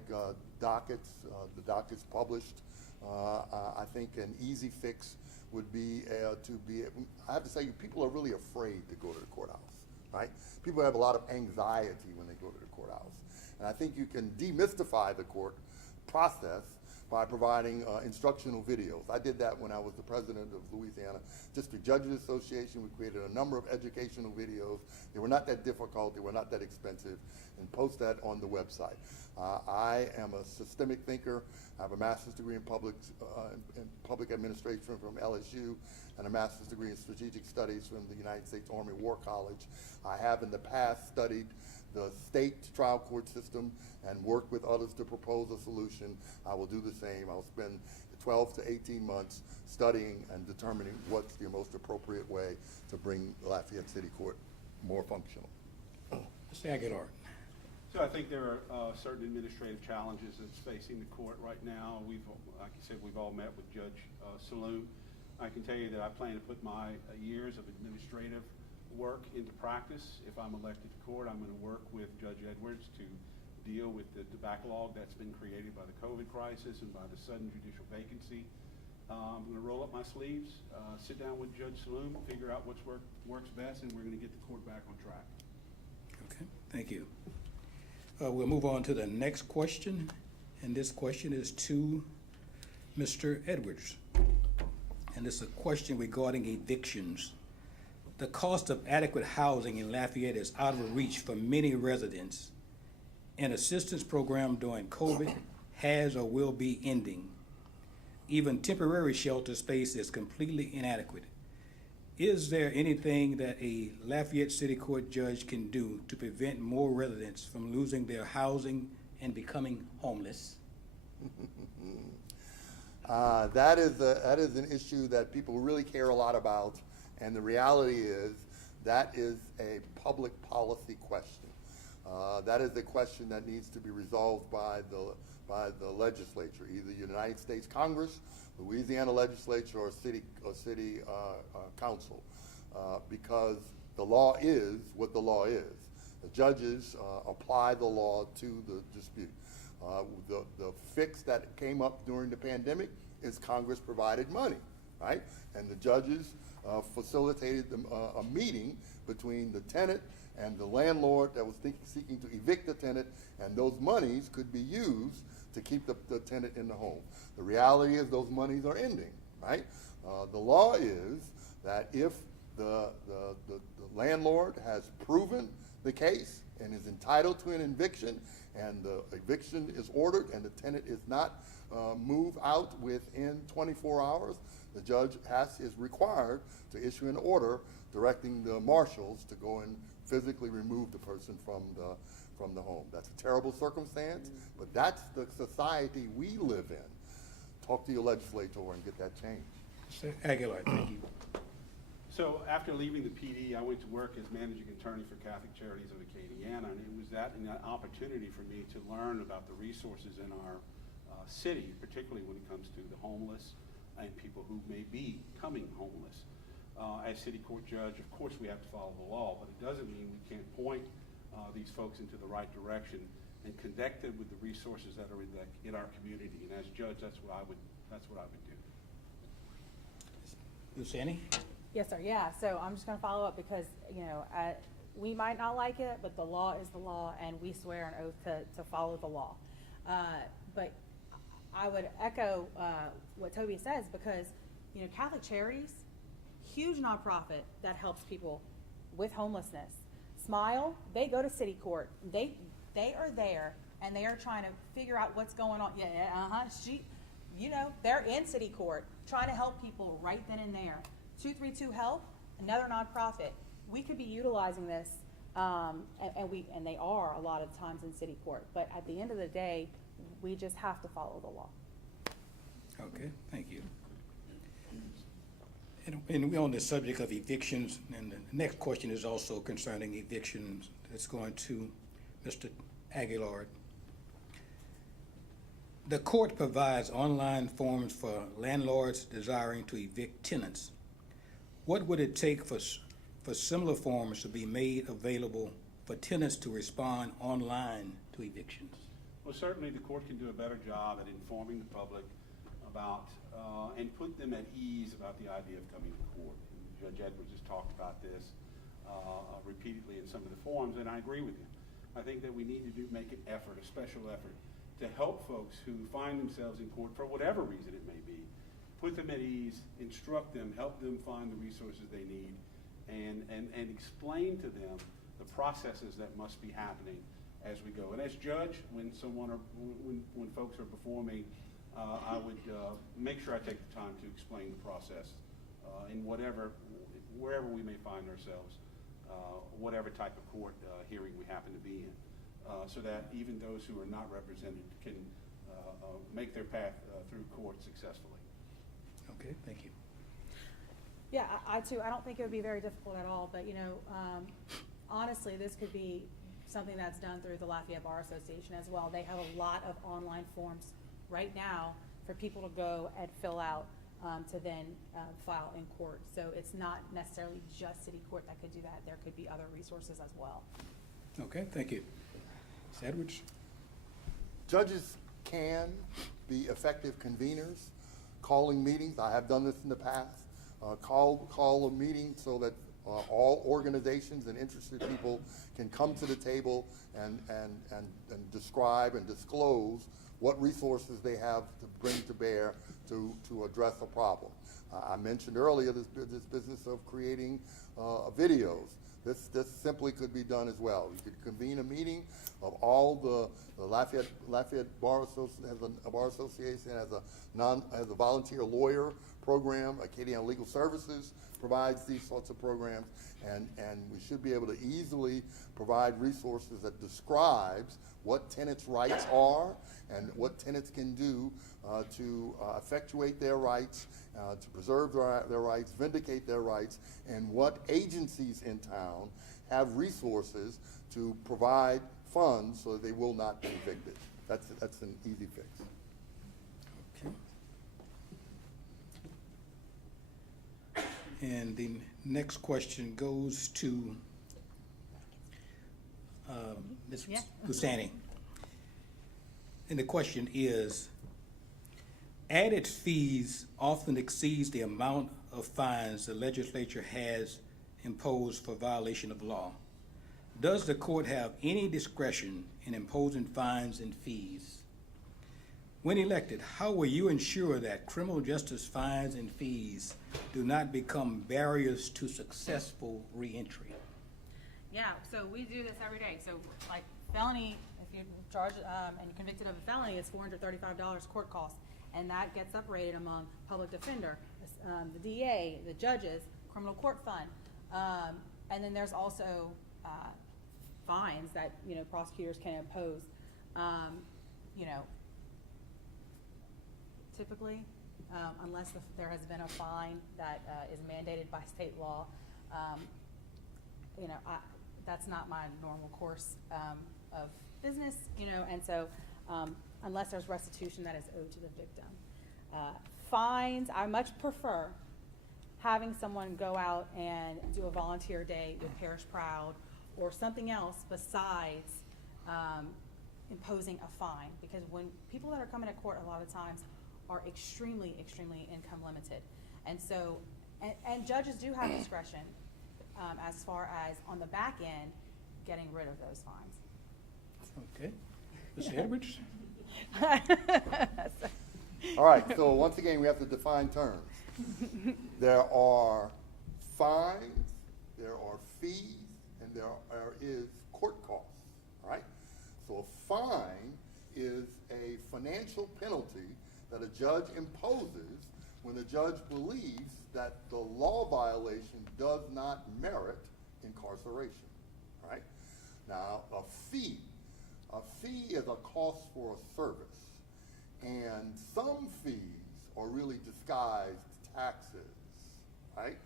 dockets, the dockets published. I think an easy fix would be I have to say, people are really afraid to go to the courthouse, right? People have a lot of anxiety when they go to the courthouse. And I think you can demystify the court process by providing instructional videos. I did that when I was the president of Louisiana District Judges Association. We created a number of educational videos. They were not that difficult, they were not that expensive, and post that on the website. I am a systemic thinker. I have a master's degree in public administration from LSU and a master's degree in strategic studies from the United States Army War College. I have in the past studied the state trial court system and worked with others to propose a solution. I will do the same. I'll spend 12 to 18 months studying and determining what's the most appropriate way to bring Lafayette City Court more functional. Mr. Aguillard? So I think there are certain administrative challenges that's facing the court right now. Like you said, we've all met with Judge Saloom. I can tell you that I plan to put my years of administrative work into practice. If I'm elected to court, I'm going to work with Judge Edwards to deal with the backlog that's been created by the COVID crisis and by the sudden judicial vacancy. I'm going to roll up my sleeves, sit down with Judge Saloom, figure out what works best, and we're going to get the court back on track. Okay, thank you. We'll move on to the next question, and this question is to Mr. Edwards. And it's a question regarding evictions. The cost of adequate housing in Lafayette is out of reach for many residents. An assistance program during COVID has or will be ending. Even temporary shelter space is completely inadequate. Is there anything that a Lafayette City Court judge can do to prevent more residents from losing their housing and becoming homeless? That is an issue that people really care a lot about, and the reality is that is a public policy question. That is a question that needs to be resolved by the legislature, either the United States Congress, Louisiana legislature, or city council, because the law is what the law is. The judges apply the law to the dispute. The fix that came up during the pandemic is Congress provided money, right? And the judges facilitated a meeting between the tenant and the landlord that was seeking to evict the tenant, and those monies could be used to keep the tenant in the home. The reality is those monies are ending, right? The law is that if the landlord has proven the case and is entitled to an eviction, and the eviction is ordered and the tenant is not moved out within 24 hours, the judge is required to issue an order directing the marshals to go and physically remove the person from the home. That's a terrible circumstance, but that's the society we live in. Talk to your legislator and get that changed. Mr. Aguilar, thank you. So after leaving the PD, I went to work as managing attorney for Catholic Charities of Acadiana, and it was an opportunity for me to learn about the resources in our city, particularly when it comes to the homeless and people who may be becoming homeless. As city court judge, of course we have to follow the law, but it doesn't mean we can't point these folks into the right direction and connect them with the resources that are in our community. And as judge, that's what I would do. Ms. Annie? Yes, sir. Yeah. So I'm just going to follow up because, you know, we might not like it, but the law is the law, and we swear an oath to follow the law. But I would echo what Toby says, because, you know, Catholic Charities, huge nonprofit that helps people with homelessness. Smile, they go to city court. They are there, and they are trying to figure out what's going on. You know, they're in city court trying to help people right then and there. 232 Help, another nonprofit. We could be utilizing this, and they are a lot of times in city court. But at the end of the day, we just have to follow the law. Okay, thank you. And we're on the subject of evictions, and the next question is also concerning evictions. It's going to Mr. Aguillard. The court provides online forms for landlords desiring to evict tenants. What would it take for similar forms to be made available for tenants to respond online to evictions? Well, certainly the court can do a better job at informing the public about and put them at ease about the idea of coming to court. And Judge Edwards has talked about this repeatedly in some of the forums, and I agree with you. I think that we need to make an effort, a special effort, to help folks who find themselves in court for whatever reason it may be. Put them at ease, instruct them, help them find the resources they need, and explain to them the processes that must be happening as we go. And as judge, when folks are before me, I would make sure I take the time to explain the process in wherever we may find ourselves, whatever type of court hearing we happen to be in, so that even those who are not represented can make their path through court successfully. Okay, thank you. Yeah, I too, I don't think it would be very difficult at all, but, you know, honestly, this could be something that's done through the Lafayette Bar Association as well. They have a lot of online forms right now for people to go and fill out to then file in court. So it's not necessarily just city court that could do that. There could be other resources as well. Okay, thank you. Ms. Edwards? Judges can be effective conveners, calling meetings. I have done this in the past. Call a meeting so that all organizations and interested people can come to the table and describe and disclose what resources they have to bring to bear to address a problem. I mentioned earlier this business of creating videos. This simply could be done as well. You could convene a meeting of all the Lafayette Bar Association has a volunteer lawyer program. Acadiana Legal Services provides these sorts of programs, and we should be able to easily provide resources that describes what tenants' rights are and what tenants can do to effectuate their rights, to preserve their rights, vindicate their rights, and what agencies in town have resources to provide funds so that they will not be evicted. That's an easy fix. Okay. And the next question goes to Ms. Boustany. And the question is, added fees often exceeds the amount of fines the legislature has imposed for violation of law. Does the court have any discretion in imposing fines and fees? When elected, how will you ensure that criminal justice fines and fees do not become barriers to successful reentry? Yeah, so we do this every day. So like felony, if you're charged and you're convicted of a felony, it's $435 court cost. And that gets separated among public defender, the DA, the judges, criminal court fund. And then there's also fines that, you know, prosecutors can impose. You know, typically, unless there has been a fine that is mandated by state law, you know, that's not my normal course of business, you know, and so unless there's restitution that is owed to the victim. Fines, I much prefer having someone go out and do a volunteer day with Parish Proud or something else besides imposing a fine, because when people that are coming to court a lot of times are extremely, extremely income limited. And so, and judges do have discretion. as far as on the back end, getting rid of those fines. Okay. Mr. Edwards? All right, so once again, we have to define terms. There are fines, there are fees, and there is court costs, all right? So a fine is a financial penalty that a judge imposes when the judge believes that the law violation does not merit incarceration, all right? Now, a fee is a cost for a service. And some fees are really disguised taxes, right?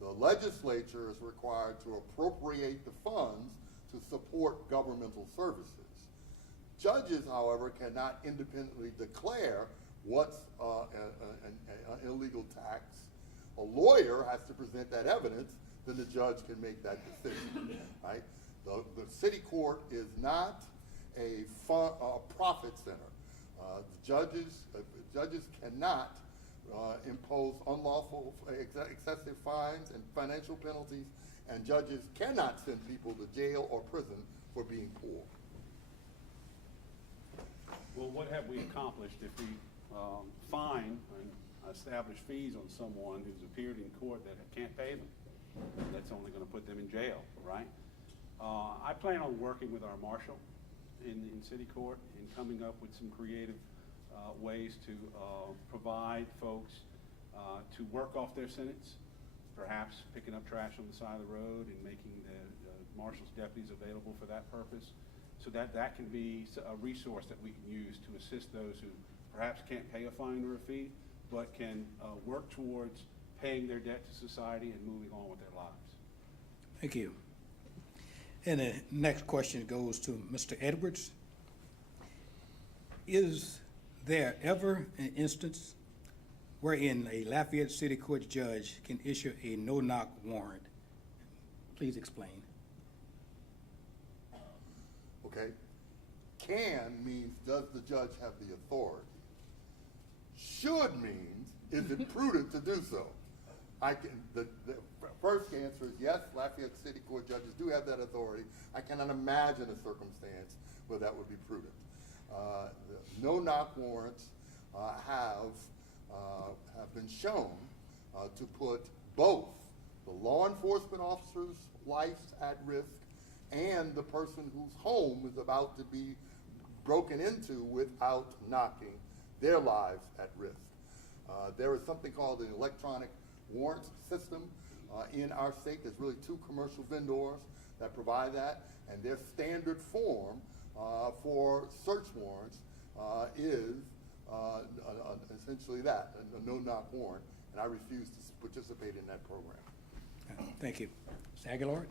The legislature is required to appropriate the funds to support governmental services. Judges, however, cannot independently declare what's an illegal tax. A lawyer has to present that evidence, then the judge can make that decision, right? The city court is not a profit center. Judges cannot impose unlawful excessive fines and financial penalties, and judges cannot send people to jail or prison for being poor. Well, what have we accomplished if we fine and establish fees on someone who's appeared in court that can't pay them? That's only going to put them in jail, right? I plan on working with our marshal in city court and coming up with some creative ways to provide folks to work off their sentence, perhaps picking up trash on the side of the road and making the marshal's deputies available for that purpose, so that can be a resource that we can use to assist those who perhaps can't pay a fine or a fee, but can work towards paying their debt to society and moving on with their lives. Thank you. And the next question goes to Mr. Edwards. Is there ever an instance wherein a Lafayette City Court judge can issue a no-knock warrant? Please explain. Okay? Can means does the judge have the authority? Should means is it prudent to do so? The first answer is yes, Lafayette City Court judges do have that authority. I cannot imagine a circumstance where that would be prudent. The no-knock warrants have been shown to put both the law enforcement officer's life at risk and the person whose home is about to be broken into without knocking, their lives at risk. There is something called an electronic warrant system in our state. There's really 2 commercial vendors that provide that, and their standard form for search warrants is essentially that, a no-knock warrant, and I refuse to participate in that program. Thank you. Mr. Aguillard?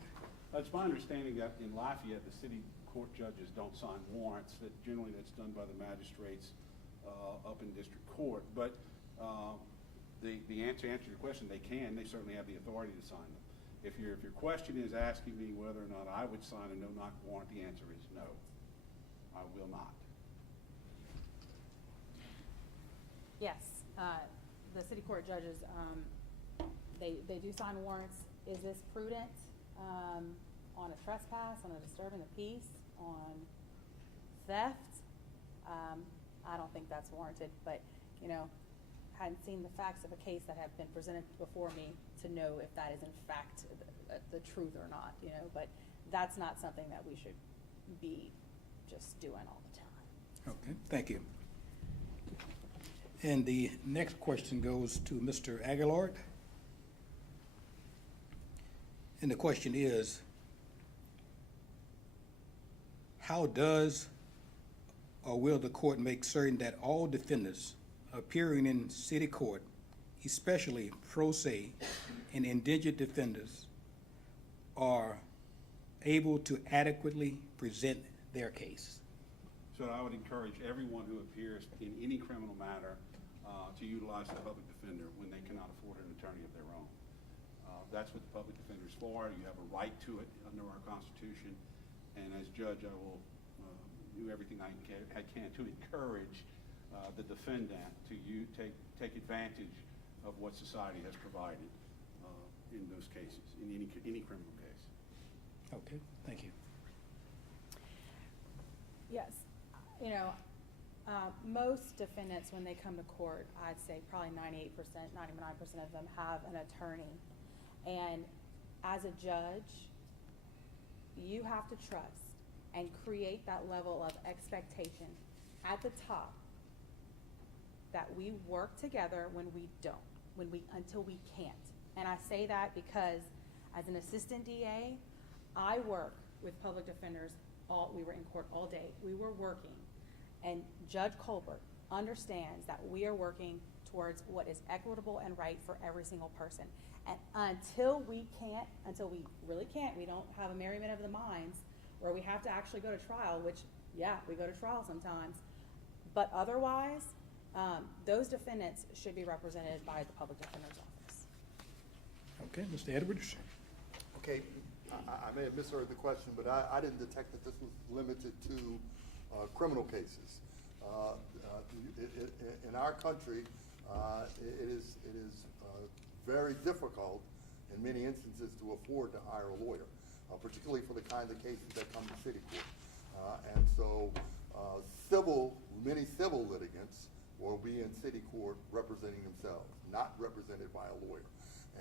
It's my understanding that in Lafayette, the city court judges don't sign warrants. That generally that's done by the magistrates up in district court. But the answer to your question, they can. They certainly have the authority to sign them. If your question is asking me whether or not I would sign a no-knock warrant, the answer is no. I will not. Yes, the city court judges, they do sign warrants. Is this prudent on a trespass, on a disturbing the peace, on theft? I don't think that's warranted, but, you know, hadn't seen the facts of a case that have been presented before me to know if that is in fact the truth or not, you know, but that's not something that we should be just doing all the time. Okay, thank you. And the next question goes to Mr. Aguillard. And the question is, how does or will the court make certain that all defendants appearing in city court, especially pro se and indigent defendants, are able to adequately present their case? So I would encourage everyone who appears in any criminal matter to utilize the public defender when they cannot afford an attorney of their own. That's what the public defender is for. You have a right to it under our Constitution. And as judge, I will do everything I can to encourage the defendant to take advantage of what society has provided in those cases, in any criminal case. Okay, thank you. Yes, most defendants, when they come to court, I'd say probably 98%, 99% of them have an attorney. And as a judge, you have to trust and create that level of expectation at the top that we work together when we don't, until we can't. And I say that because as an assistant DA, I work with public defenders we were in court all day. We were working, and Judge Colbert understands that we are working towards what is equitable and right for every single person. And until we really can't, we don't have a merriment of the minds where we have to actually go to trial, which, yeah, we go to trial sometimes. But otherwise, those defendants should be represented by the public defender's office. Okay, Mr. Edwards? Okay, I may have misheard the question, but I didn't detect that this was limited to criminal cases. In our country, it is very difficult in many instances to afford to hire a lawyer, particularly for the kind of cases that come to city court. And so many civil litigants will be in city court representing themselves, not represented by a lawyer.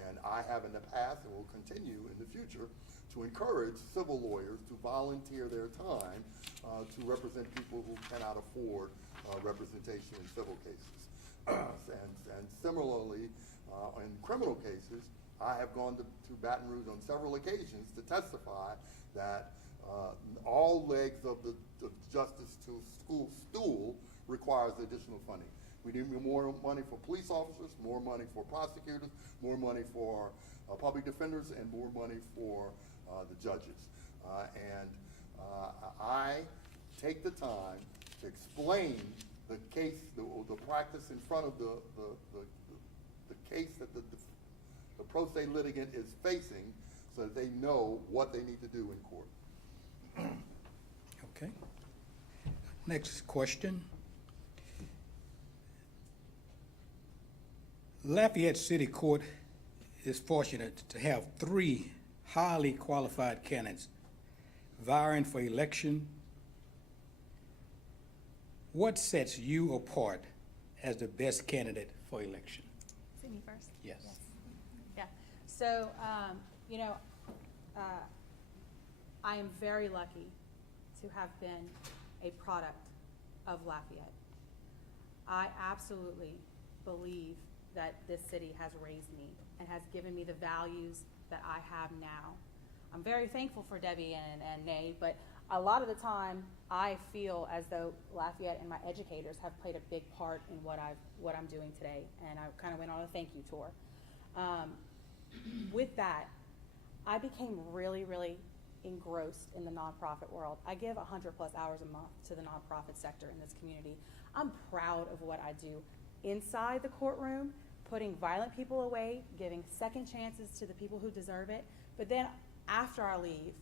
And I have in the past and will continue in the future to encourage civil lawyers to volunteer their time to represent people who cannot afford representation in civil cases. And similarly, in criminal cases, I have gone to Baton Rouge on several occasions to testify that all legs of the justice to school stool requires additional funding. We need more money for police officers, more money for prosecutors, more money for public defenders, and more money for the judges. I take the time to explain the case, the practice in front of the case that the pro se litigant is facing, so that they know what they need to do in court. Okay. Next question. Lafayette City Court is fortunate to have 3 highly qualified candidates vying for election. What sets you apart as the best candidate for election? Is it me first? Yes. Yeah. So, I am very lucky to have been a product of Lafayette. I absolutely believe that this city has raised me and has given me the values that I have now. I'm very thankful for Debbie and Nay, but a lot of the time I feel as though Lafayette and my educators have played a big part in what I'm doing today, and I kind of went on a thank you tour. With that, I became really, really engrossed in the nonprofit world. I give 100+ hours a month to the nonprofit sector in this community. I'm proud of what I do inside the courtroom, putting violent people away, giving second chances to the people who deserve it, but then after I leave,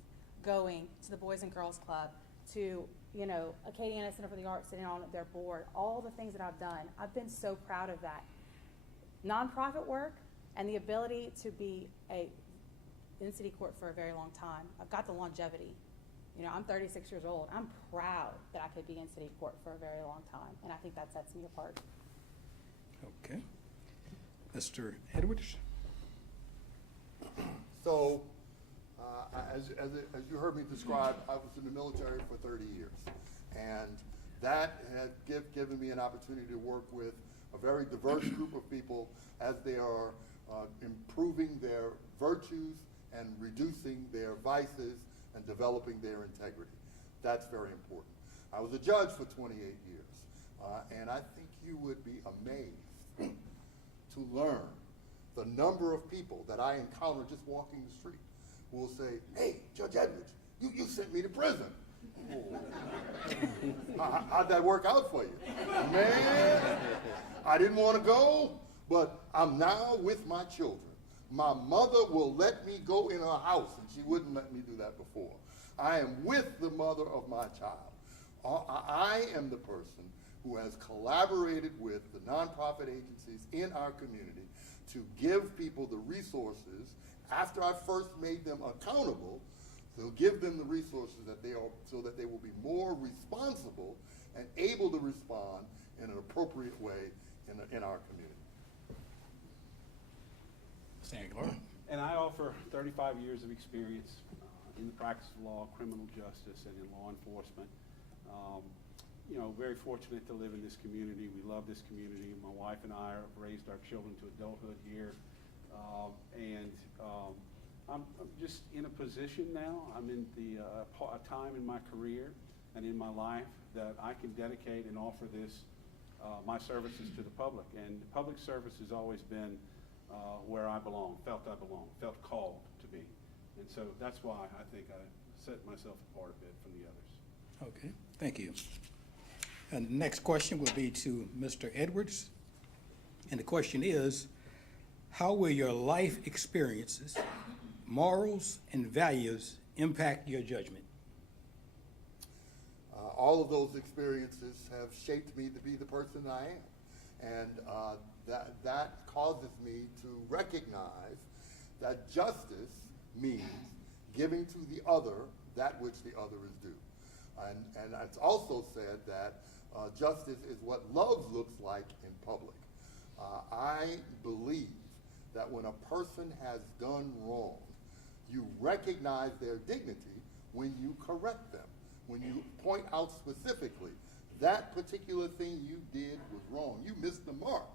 going to the Boys and Girls Club, to Acadiana Center for the Arts, sitting on their board, all the things that I've done. I've been so proud of that. Nonprofit work and the ability to be in city court for a very long time. I've got the longevity. I'm 36 years old. I'm proud that I could be in city court for a very long time, and I think that sets me apart. Okay. Mr. Edwards? So, as you heard me describe, I was in the military for 30 years. And that had given me an opportunity to work with a very diverse group of people as they are improving their virtues and reducing their vices and developing their integrity. That's very important. I was a judge for 28 years, and I think you would be amazed to learn the number of people that I encounter just walking the street who will say, "Hey, Judge Edwards, you sent me to prison." How'd that work out for you? Man, I didn't want to go, but I'm now with my children. My mother will let me go in her house, and she wouldn't let me do that before. I am with the mother of my child. I am the person who has collaborated with the nonprofit agencies in our community to give people the resources after I first made them accountable, to give them the resources that they are, so that they will be more responsible and able to respond in an appropriate way in our community. Mr. Aguillard. And I offer 35 years of experience in the practice of law, criminal justice, and in law enforcement. You know, very fortunate to live in this community. We love this community. My wife and I have raised our children to adulthood here. I'm just in a position now. I'm in a time in my career and in my life that I can dedicate and offer this, my services to the public. And public service has always been where I belong, felt called to be. And so that's why I think I set myself apart a bit from the others. Okay, thank you. And the next question will be to Mr. Edwards. And the question is, how will your life experiences, morals, and values impact your judgment? All of those experiences have shaped me to be the person I am. And that causes me to recognize that justice means giving to the other that which the other is due. And it's also said that justice is what love looks like in public. I believe that when a person has done wrong, you recognize their dignity when you correct them, when you point out specifically, that particular thing you did was wrong. You missed the mark.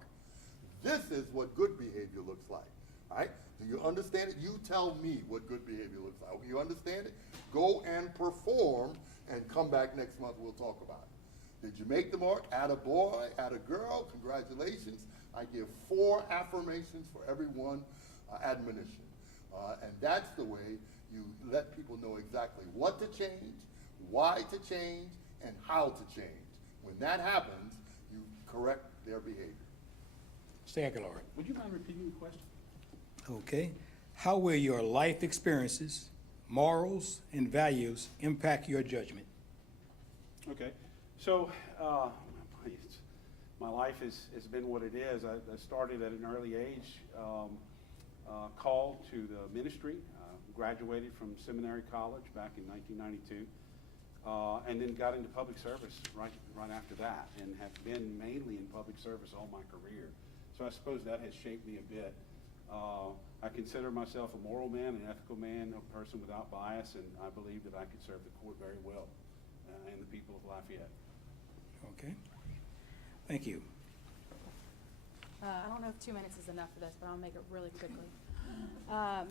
This is what good behavior looks like, right? Do you understand it? You tell me what good behavior looks like. You understand it? Go and perform and come back next month, we'll talk about it. Did you make the mark? Atta boy, atta girl, congratulations. I give 4 affirmations for every one admonition. And that's the way you let people know exactly what to change, why to change, and how to change. When that happens, you correct their behavior. Mr. Aguillard. Would you mind repeating the question? Okay. How will your life experiences, morals, and values impact your judgment? Okay. So my life has been what it is. I started at an early age, called to the ministry, graduated from seminary college back in 1992, and then got into public service right after that, and have been mainly in public service all my career. So I suppose that has shaped me a bit. I consider myself a moral man, an ethical man, a person without bias, and I believe that I could serve the court very well and the people of Lafayette. Okay. Thank you. I don't know if 2 minutes is enough for this, but I'll make it really quickly. I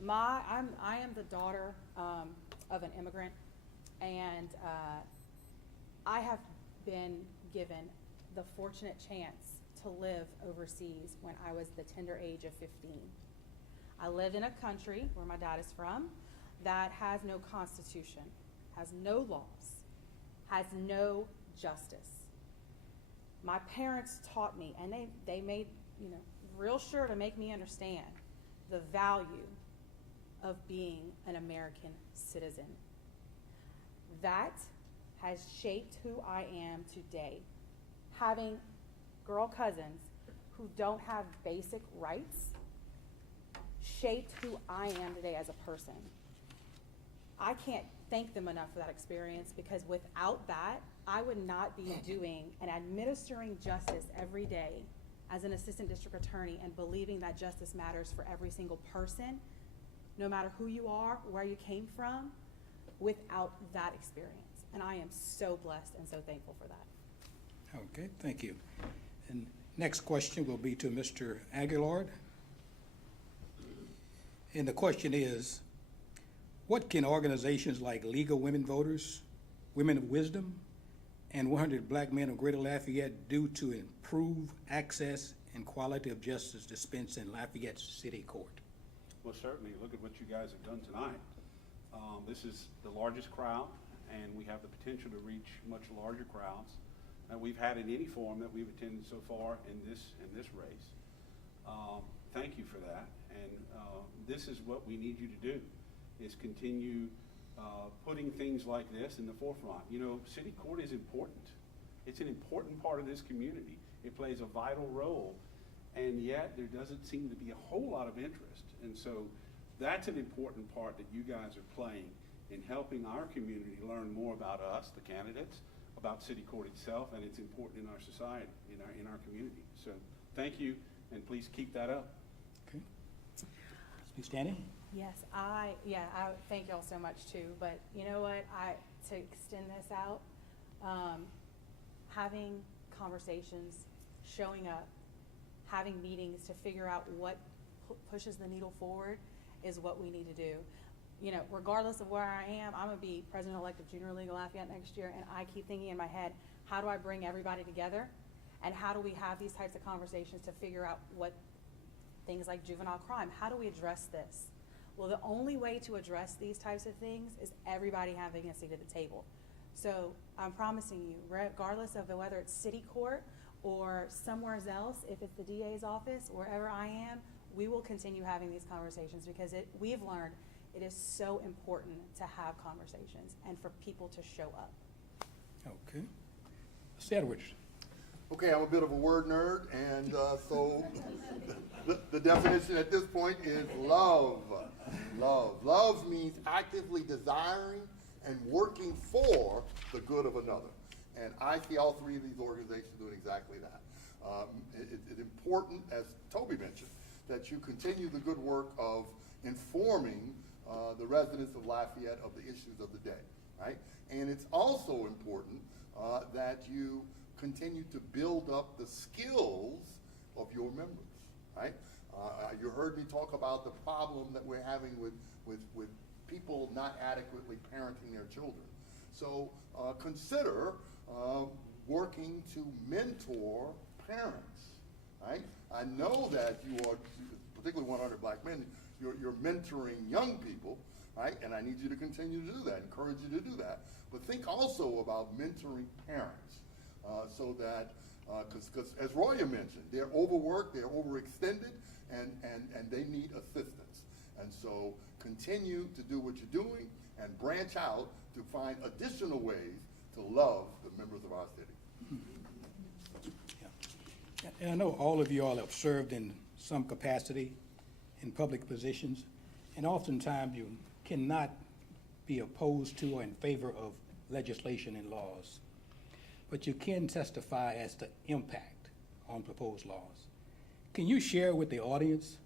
am the daughter of an immigrant, and I have been given the fortunate chance to live overseas when I was the tender age of 15. I live in a country where my dad is from that has no constitution, has no laws, has no justice. My parents taught me, and they made, real sure to make me understand the value of being an American citizen. That has shaped who I am today. Having girl cousins who don't have basic rights shaped who I am today as a person. I can't thank them enough for that experience, because without that, I would not be doing and administering justice every day as an assistant district attorney and believing that justice matters for every single person, no matter who you are, where you came from, without that experience. And I am so blessed and so thankful for that. Okay, thank you. And next question will be to Mr. Aguillard. And the question is, what can organizations like League of Women Voters, Women of Wisdom, and 100 Black Men of Greater Lafayette do to improve access and quality of justice dispensed in Lafayette City Court? Well, certainly. Look at what you guys have done tonight. This is the largest crowd, and we have the potential to reach much larger crowds that we've had in any forum that we've attended so far in this race. Thank you for that. And this is what we need you to do, is continue putting things like this in the forefront. City court is important. It's an important part of this community. It plays a vital role, and yet there doesn't seem to be a whole lot of interest. And so That's an important part that you guys are playing in helping our community learn more about us, the candidates, about city court itself, and it's important in our society, in our community. So thank you, and please keep that up. Okay. Ms. Boustany? Yes, I thank y'all so much too, but you know what, to extend this out, having conversations, showing up, having meetings to figure out what pushes the needle forward is what we need to do. Regardless of where I am, I'm gonna be President-elect of Junior League of Lafayette next year, and I keep thinking in my head, how do I bring everybody together? And how do we have these types of conversations to figure out what things like juvenile crime, how do we address this? Well, the only way to address these types of things is everybody having a seat at the table. So I'm promising you, regardless of whether it's city court or somewhere else, if it's the DA's office, wherever I am, we will continue having these conversations because we've learned it is so important to have conversations and for people to show up. Okay. Mr. Edwards? Okay, I'm a bit of a word nerd, and so the definition at this point is love. Love means actively desiring and working for the good of another. And I see all three of these organizations doing exactly that. It's important, as Toby mentioned, that you continue the good work of informing the residents of Lafayette of the issues of the day, right? And it's also important that you continue to build up the skills of your members, right? You heard me talk about the problem that we're having with people not adequately parenting their children. So consider working to mentor parents, right? I know that you are, particularly 100 Black men, you're mentoring young people, right? And I need you to continue to do that, encourage you to do that. But think also about mentoring parents so that, because as Roya mentioned, they're overworked, they're overextended, and they need assistance. And so continue to do what you're doing and branch out to find additional ways to love the members of our city. Yeah. And I know all of you all have served in some capacity in public positions, and oftentimes you cannot be opposed to or in favor of legislation and laws, but you can testify as to impact on proposed laws. Can you share with the audience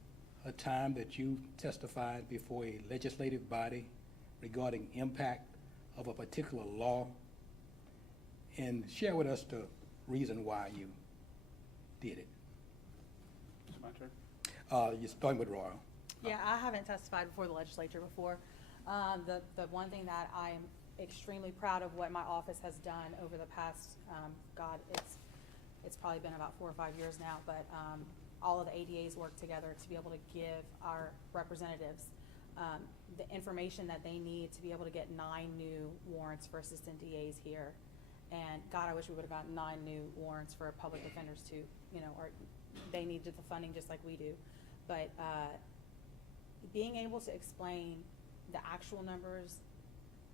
a time that you testified before a legislative body regarding impact of a particular law, and share with us the reason why you did it? It's my turn. You're starting with Roya. Yeah, I haven't testified before the legislature before. The one thing that I am extremely proud of what my office has done over the past, it's probably been about 4 or 5 years now, but all of the ADAs work together to be able to give our representatives the information that they need to be able to get 9 new warrants for assistant DAs here. And God, I wish we would have gotten 9 new warrants for public defenders too, or they needed the funding just like we do. But being able to explain the actual numbers,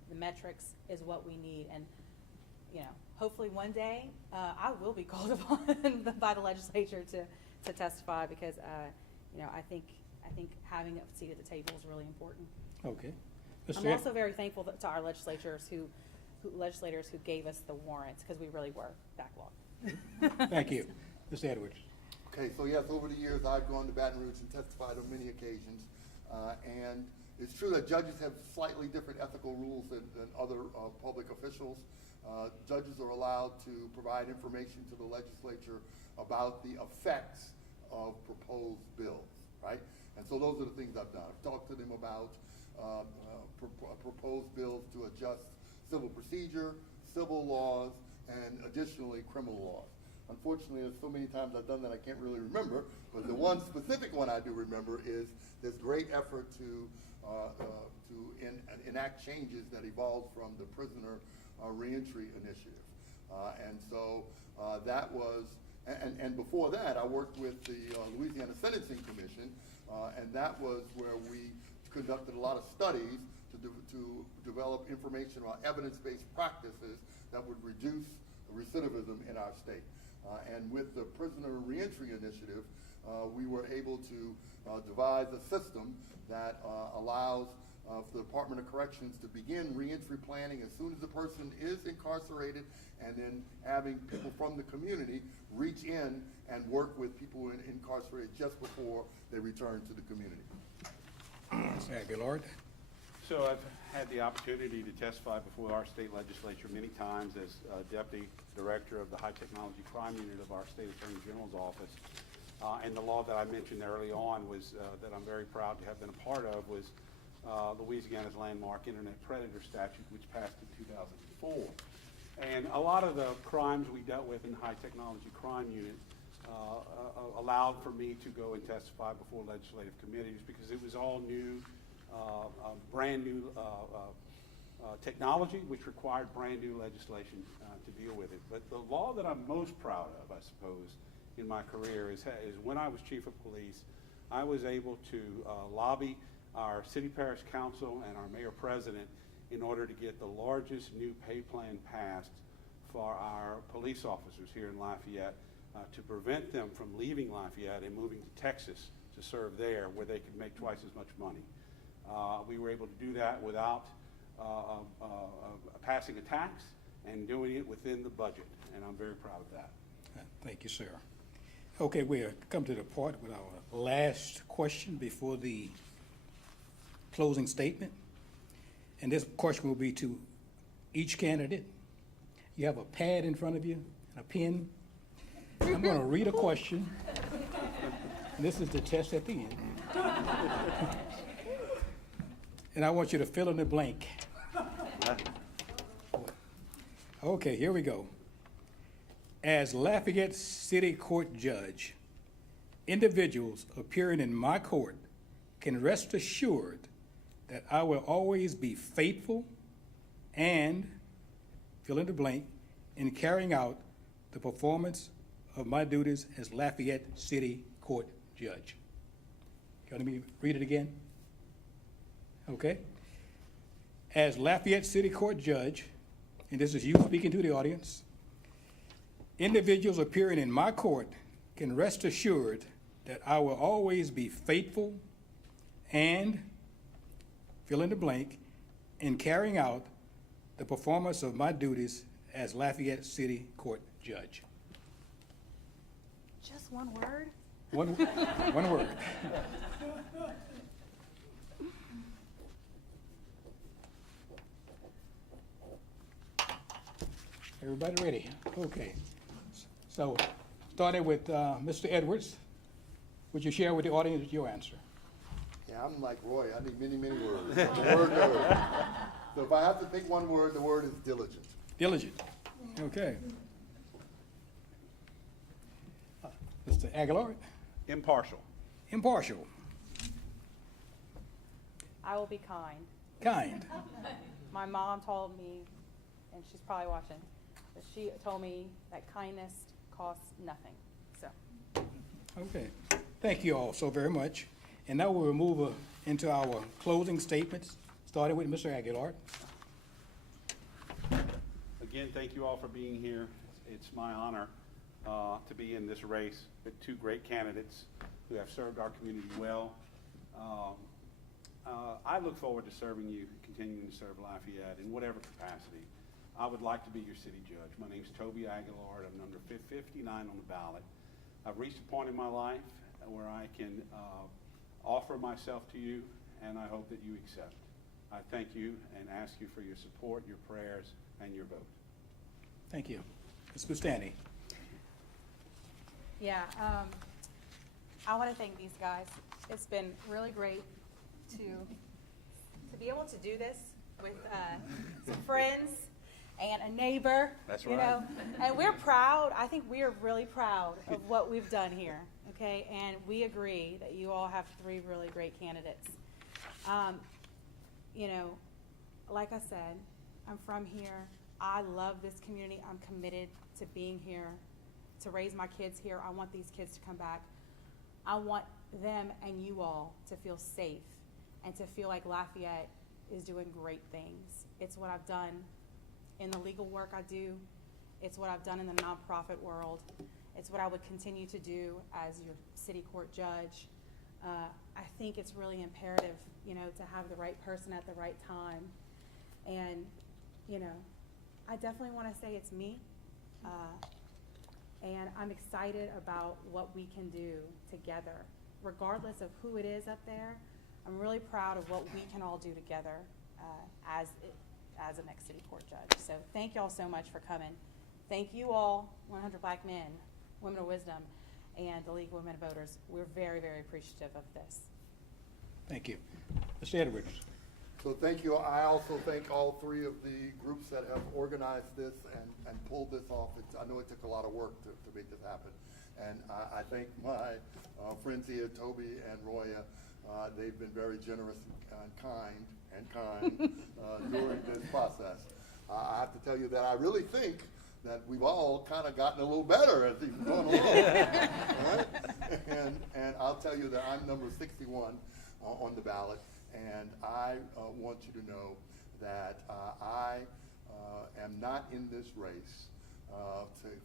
the metrics is what we need. And, hopefully one day I will be called upon by the legislature to testify because, I think having a seat at the table is really important. Okay. I'm also very thankful to our legislators who gave us the warrants because we really were backlogged. Thank you. Mr. Edwards. Okay, so yes, over the years, I've gone to Baton Rouge and testified on many occasions. And it's true that judges have slightly different ethical rules than other public officials. Judges are allowed to provide information to the legislature about the effects of proposed bills, right? And so those are the things I've done. I've talked to them about proposed bills to adjust civil procedure, civil laws, and additionally criminal laws. Unfortunately, there's so many times I've done that I can't really remember, but the one specific one I do remember is this great effort to enact changes that evolved from the prisoner reentry initiative. And so that was, and before that, I worked with the Louisiana Sentencing Commission, and that was where we conducted a lot of studies to develop information about evidence-based practices that would reduce recidivism in our state. And with the prisoner reentry initiative, we were able to devise a system that allows for the Department of Corrections to begin reentry planning as soon as the person is incarcerated, and then having people from the community reach in and work with people incarcerated just before they return to the community. Mr. Aguillard. So I've had the opportunity to testify before our state legislature many times as Deputy Director of the High Technology Crime Unit of our State Attorney General's office. And the law that I mentioned early on was, that I'm very proud to have been a part of, was Louisiana's landmark Internet Predator Statute, which passed in 2004. And a lot of the crimes we dealt with in the High Technology Crime Unit allowed for me to go and testify before legislative committees because it was all new, brand new technology, which required brand new legislation to deal with it. But the law that I'm most proud of, I suppose, in my career is when I was chief of police, I was able to lobby our city parish council and our mayor president in order to get the largest new pay plan passed for our police officers here in Lafayette to prevent them from leaving Lafayette and moving to Texas to serve there where they could make twice as much money. We were able to do that without passing a tax and doing it within the budget, and I'm very proud of that. Thank you, sir. Okay, we'll come to the part with our last question before the closing statement. And this question will be to each candidate. You have a pad in front of you and a pen. I'm going to read a question. And this is the test at the end. And I want you to fill in the blank. Okay, here we go. As Lafayette City Court Judge, individuals appearing in my court can rest assured that I will always be faithful and, fill in the blank, in carrying out the performance of my duties as Lafayette City Court Judge. You want me to read it again? Okay. As Lafayette City Court Judge, and this is you speaking to the audience, individuals appearing in my court can rest assured that I will always be faithful and, fill in the blank, in carrying out the performance of my duties as Lafayette City Court Judge. Just one word? One word. Everybody ready? Okay. So, starting with Mr. Edwards, would you share with the audience your answer? Yeah, I'm like Roya. I need many, many words. Word. So if I have to pick one word, the word is diligent. Diligent. Okay. Mr. Aguillard? Impartial. Impartial. I will be kind. Kind. My mom told me, and she's probably watching, but she told me that kindness costs nothing. So. Okay. Thank you all so very much. And now we'll move into our closing statements, starting with Mr. Aguillard. Again, thank you all for being here. It's my honor to be in this race with two great candidates who have served our community well. I look forward to serving you, continuing to serve Lafayette in whatever capacity. I would like to be your city judge. My name is Toby Aguillard. I'm number 59 on the ballot. I've reached a point in my life where I can offer myself to you, and I hope that you accept. I thank you and ask you for your support, your prayers, and your vote. Thank you. Ms. Boustany. Yeah, I want to thank these guys. It's been really great to be able to do this with some friends and a neighbor. That's you right. know, and we're proud. I think we are really proud of what we've done here. Okay, and we agree that you all have three really great candidates. You know, like I said, I'm from here. I love this community. I'm committed to being here, to raise my kids here. I want these kids to come back. I want them and you all to feel safe and to feel like Lafayette is doing great things. It's what I've done in the legal work I do. It's what I've done in the nonprofit world. It's what I would continue to do as your city court judge. I think it's really imperative, to have the right person at the right time. And, I definitely want to say it's me. And I'm excited about what we can do together. Regardless of who it is up there, I'm really proud of what we can all do together as a next city court judge. So thank y'all so much for coming. Thank you all, 100 Black men, Women of Wisdom, and the League of Women Voters. We're very, very appreciative of this. Thank you. Mr. Edwards. So thank you. I also thank all three of the groups that have organized this and pulled this off. I know it took a lot of work to make this happen. And I thank my friends here, Toby and Roya. They've been very generous and kind during this process. I have to tell you that I really think that we've all kind of gotten a little better as we've gone along. All right? And I'll tell you that I'm number 61 on the ballot, and I want you to know that I am not in this race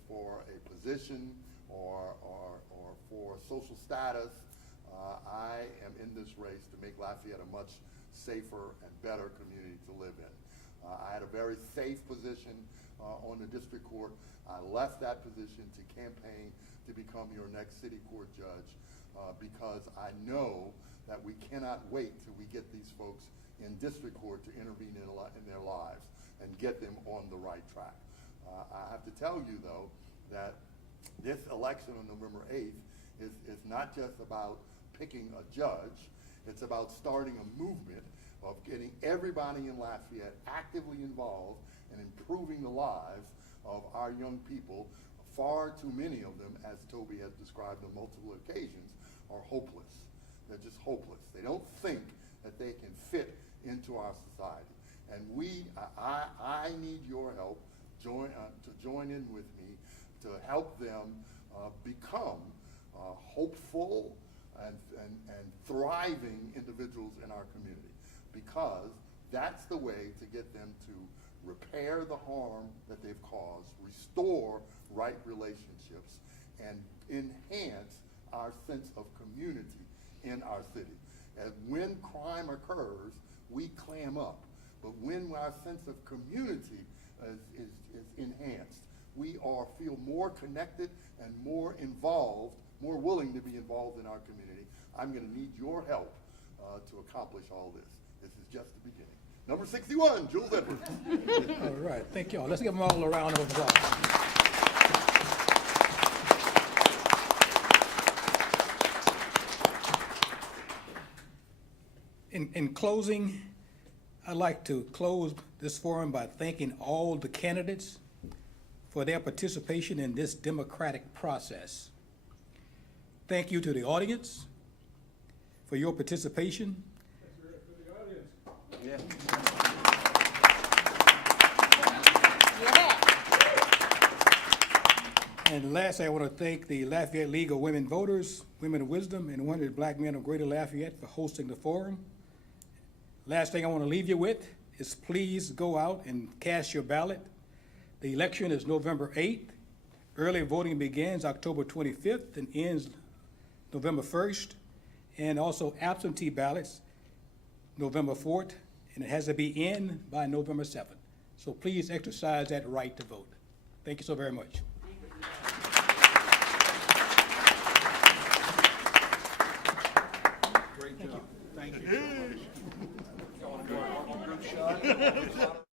for a position or for social status. I am in this race to make Lafayette a much safer and better community to live in. I had a very safe position on the district court. I left that position to campaign to become your next city court judge because I know that we cannot wait till we get these folks in district court to intervene in their lives and get them on the right track. I have to tell you, though, that this election on November 8th is not just about picking a judge. It's about starting a movement of getting everybody in Lafayette actively involved in improving the lives of our young people. Far too many of them, as Toby has described on multiple occasions, are hopeless. They're just hopeless. They don't think that they can fit into our society. And I need your help to join in with me to help them become hopeful and thriving individuals in our community, because that's the way to get them to repair the harm that they've caused, restore right relationships, and enhance our sense of community in our city. And when crime occurs, we clam up. But when our sense of community is enhanced, we feel more connected and more involved, more willing to be involved in our community. I'm going to need your help to accomplish all this. This is just the beginning. Number 61, Jules Edwards. All right, thank y'all. Let's give them all a round of applause. In closing, I'd like to close this forum by thanking all the candidates for their participation in this democratic process. Thank you to the audience for your participation. Yeah. And lastly, I want to thank the Lafayette League of Women Voters, Women of Wisdom, and 100 Black Men of Greater Lafayette for hosting the forum. Last thing I want to leave you with is please go out and cast your ballot. The election is November 8th. Early voting begins October 25th and ends November 1st. And also absentee ballots, November 4th, and it has to be in by November 7th. So please exercise that right to vote. Thank you so very much. Great job. Thank you so much. Y'all want to go on group shot?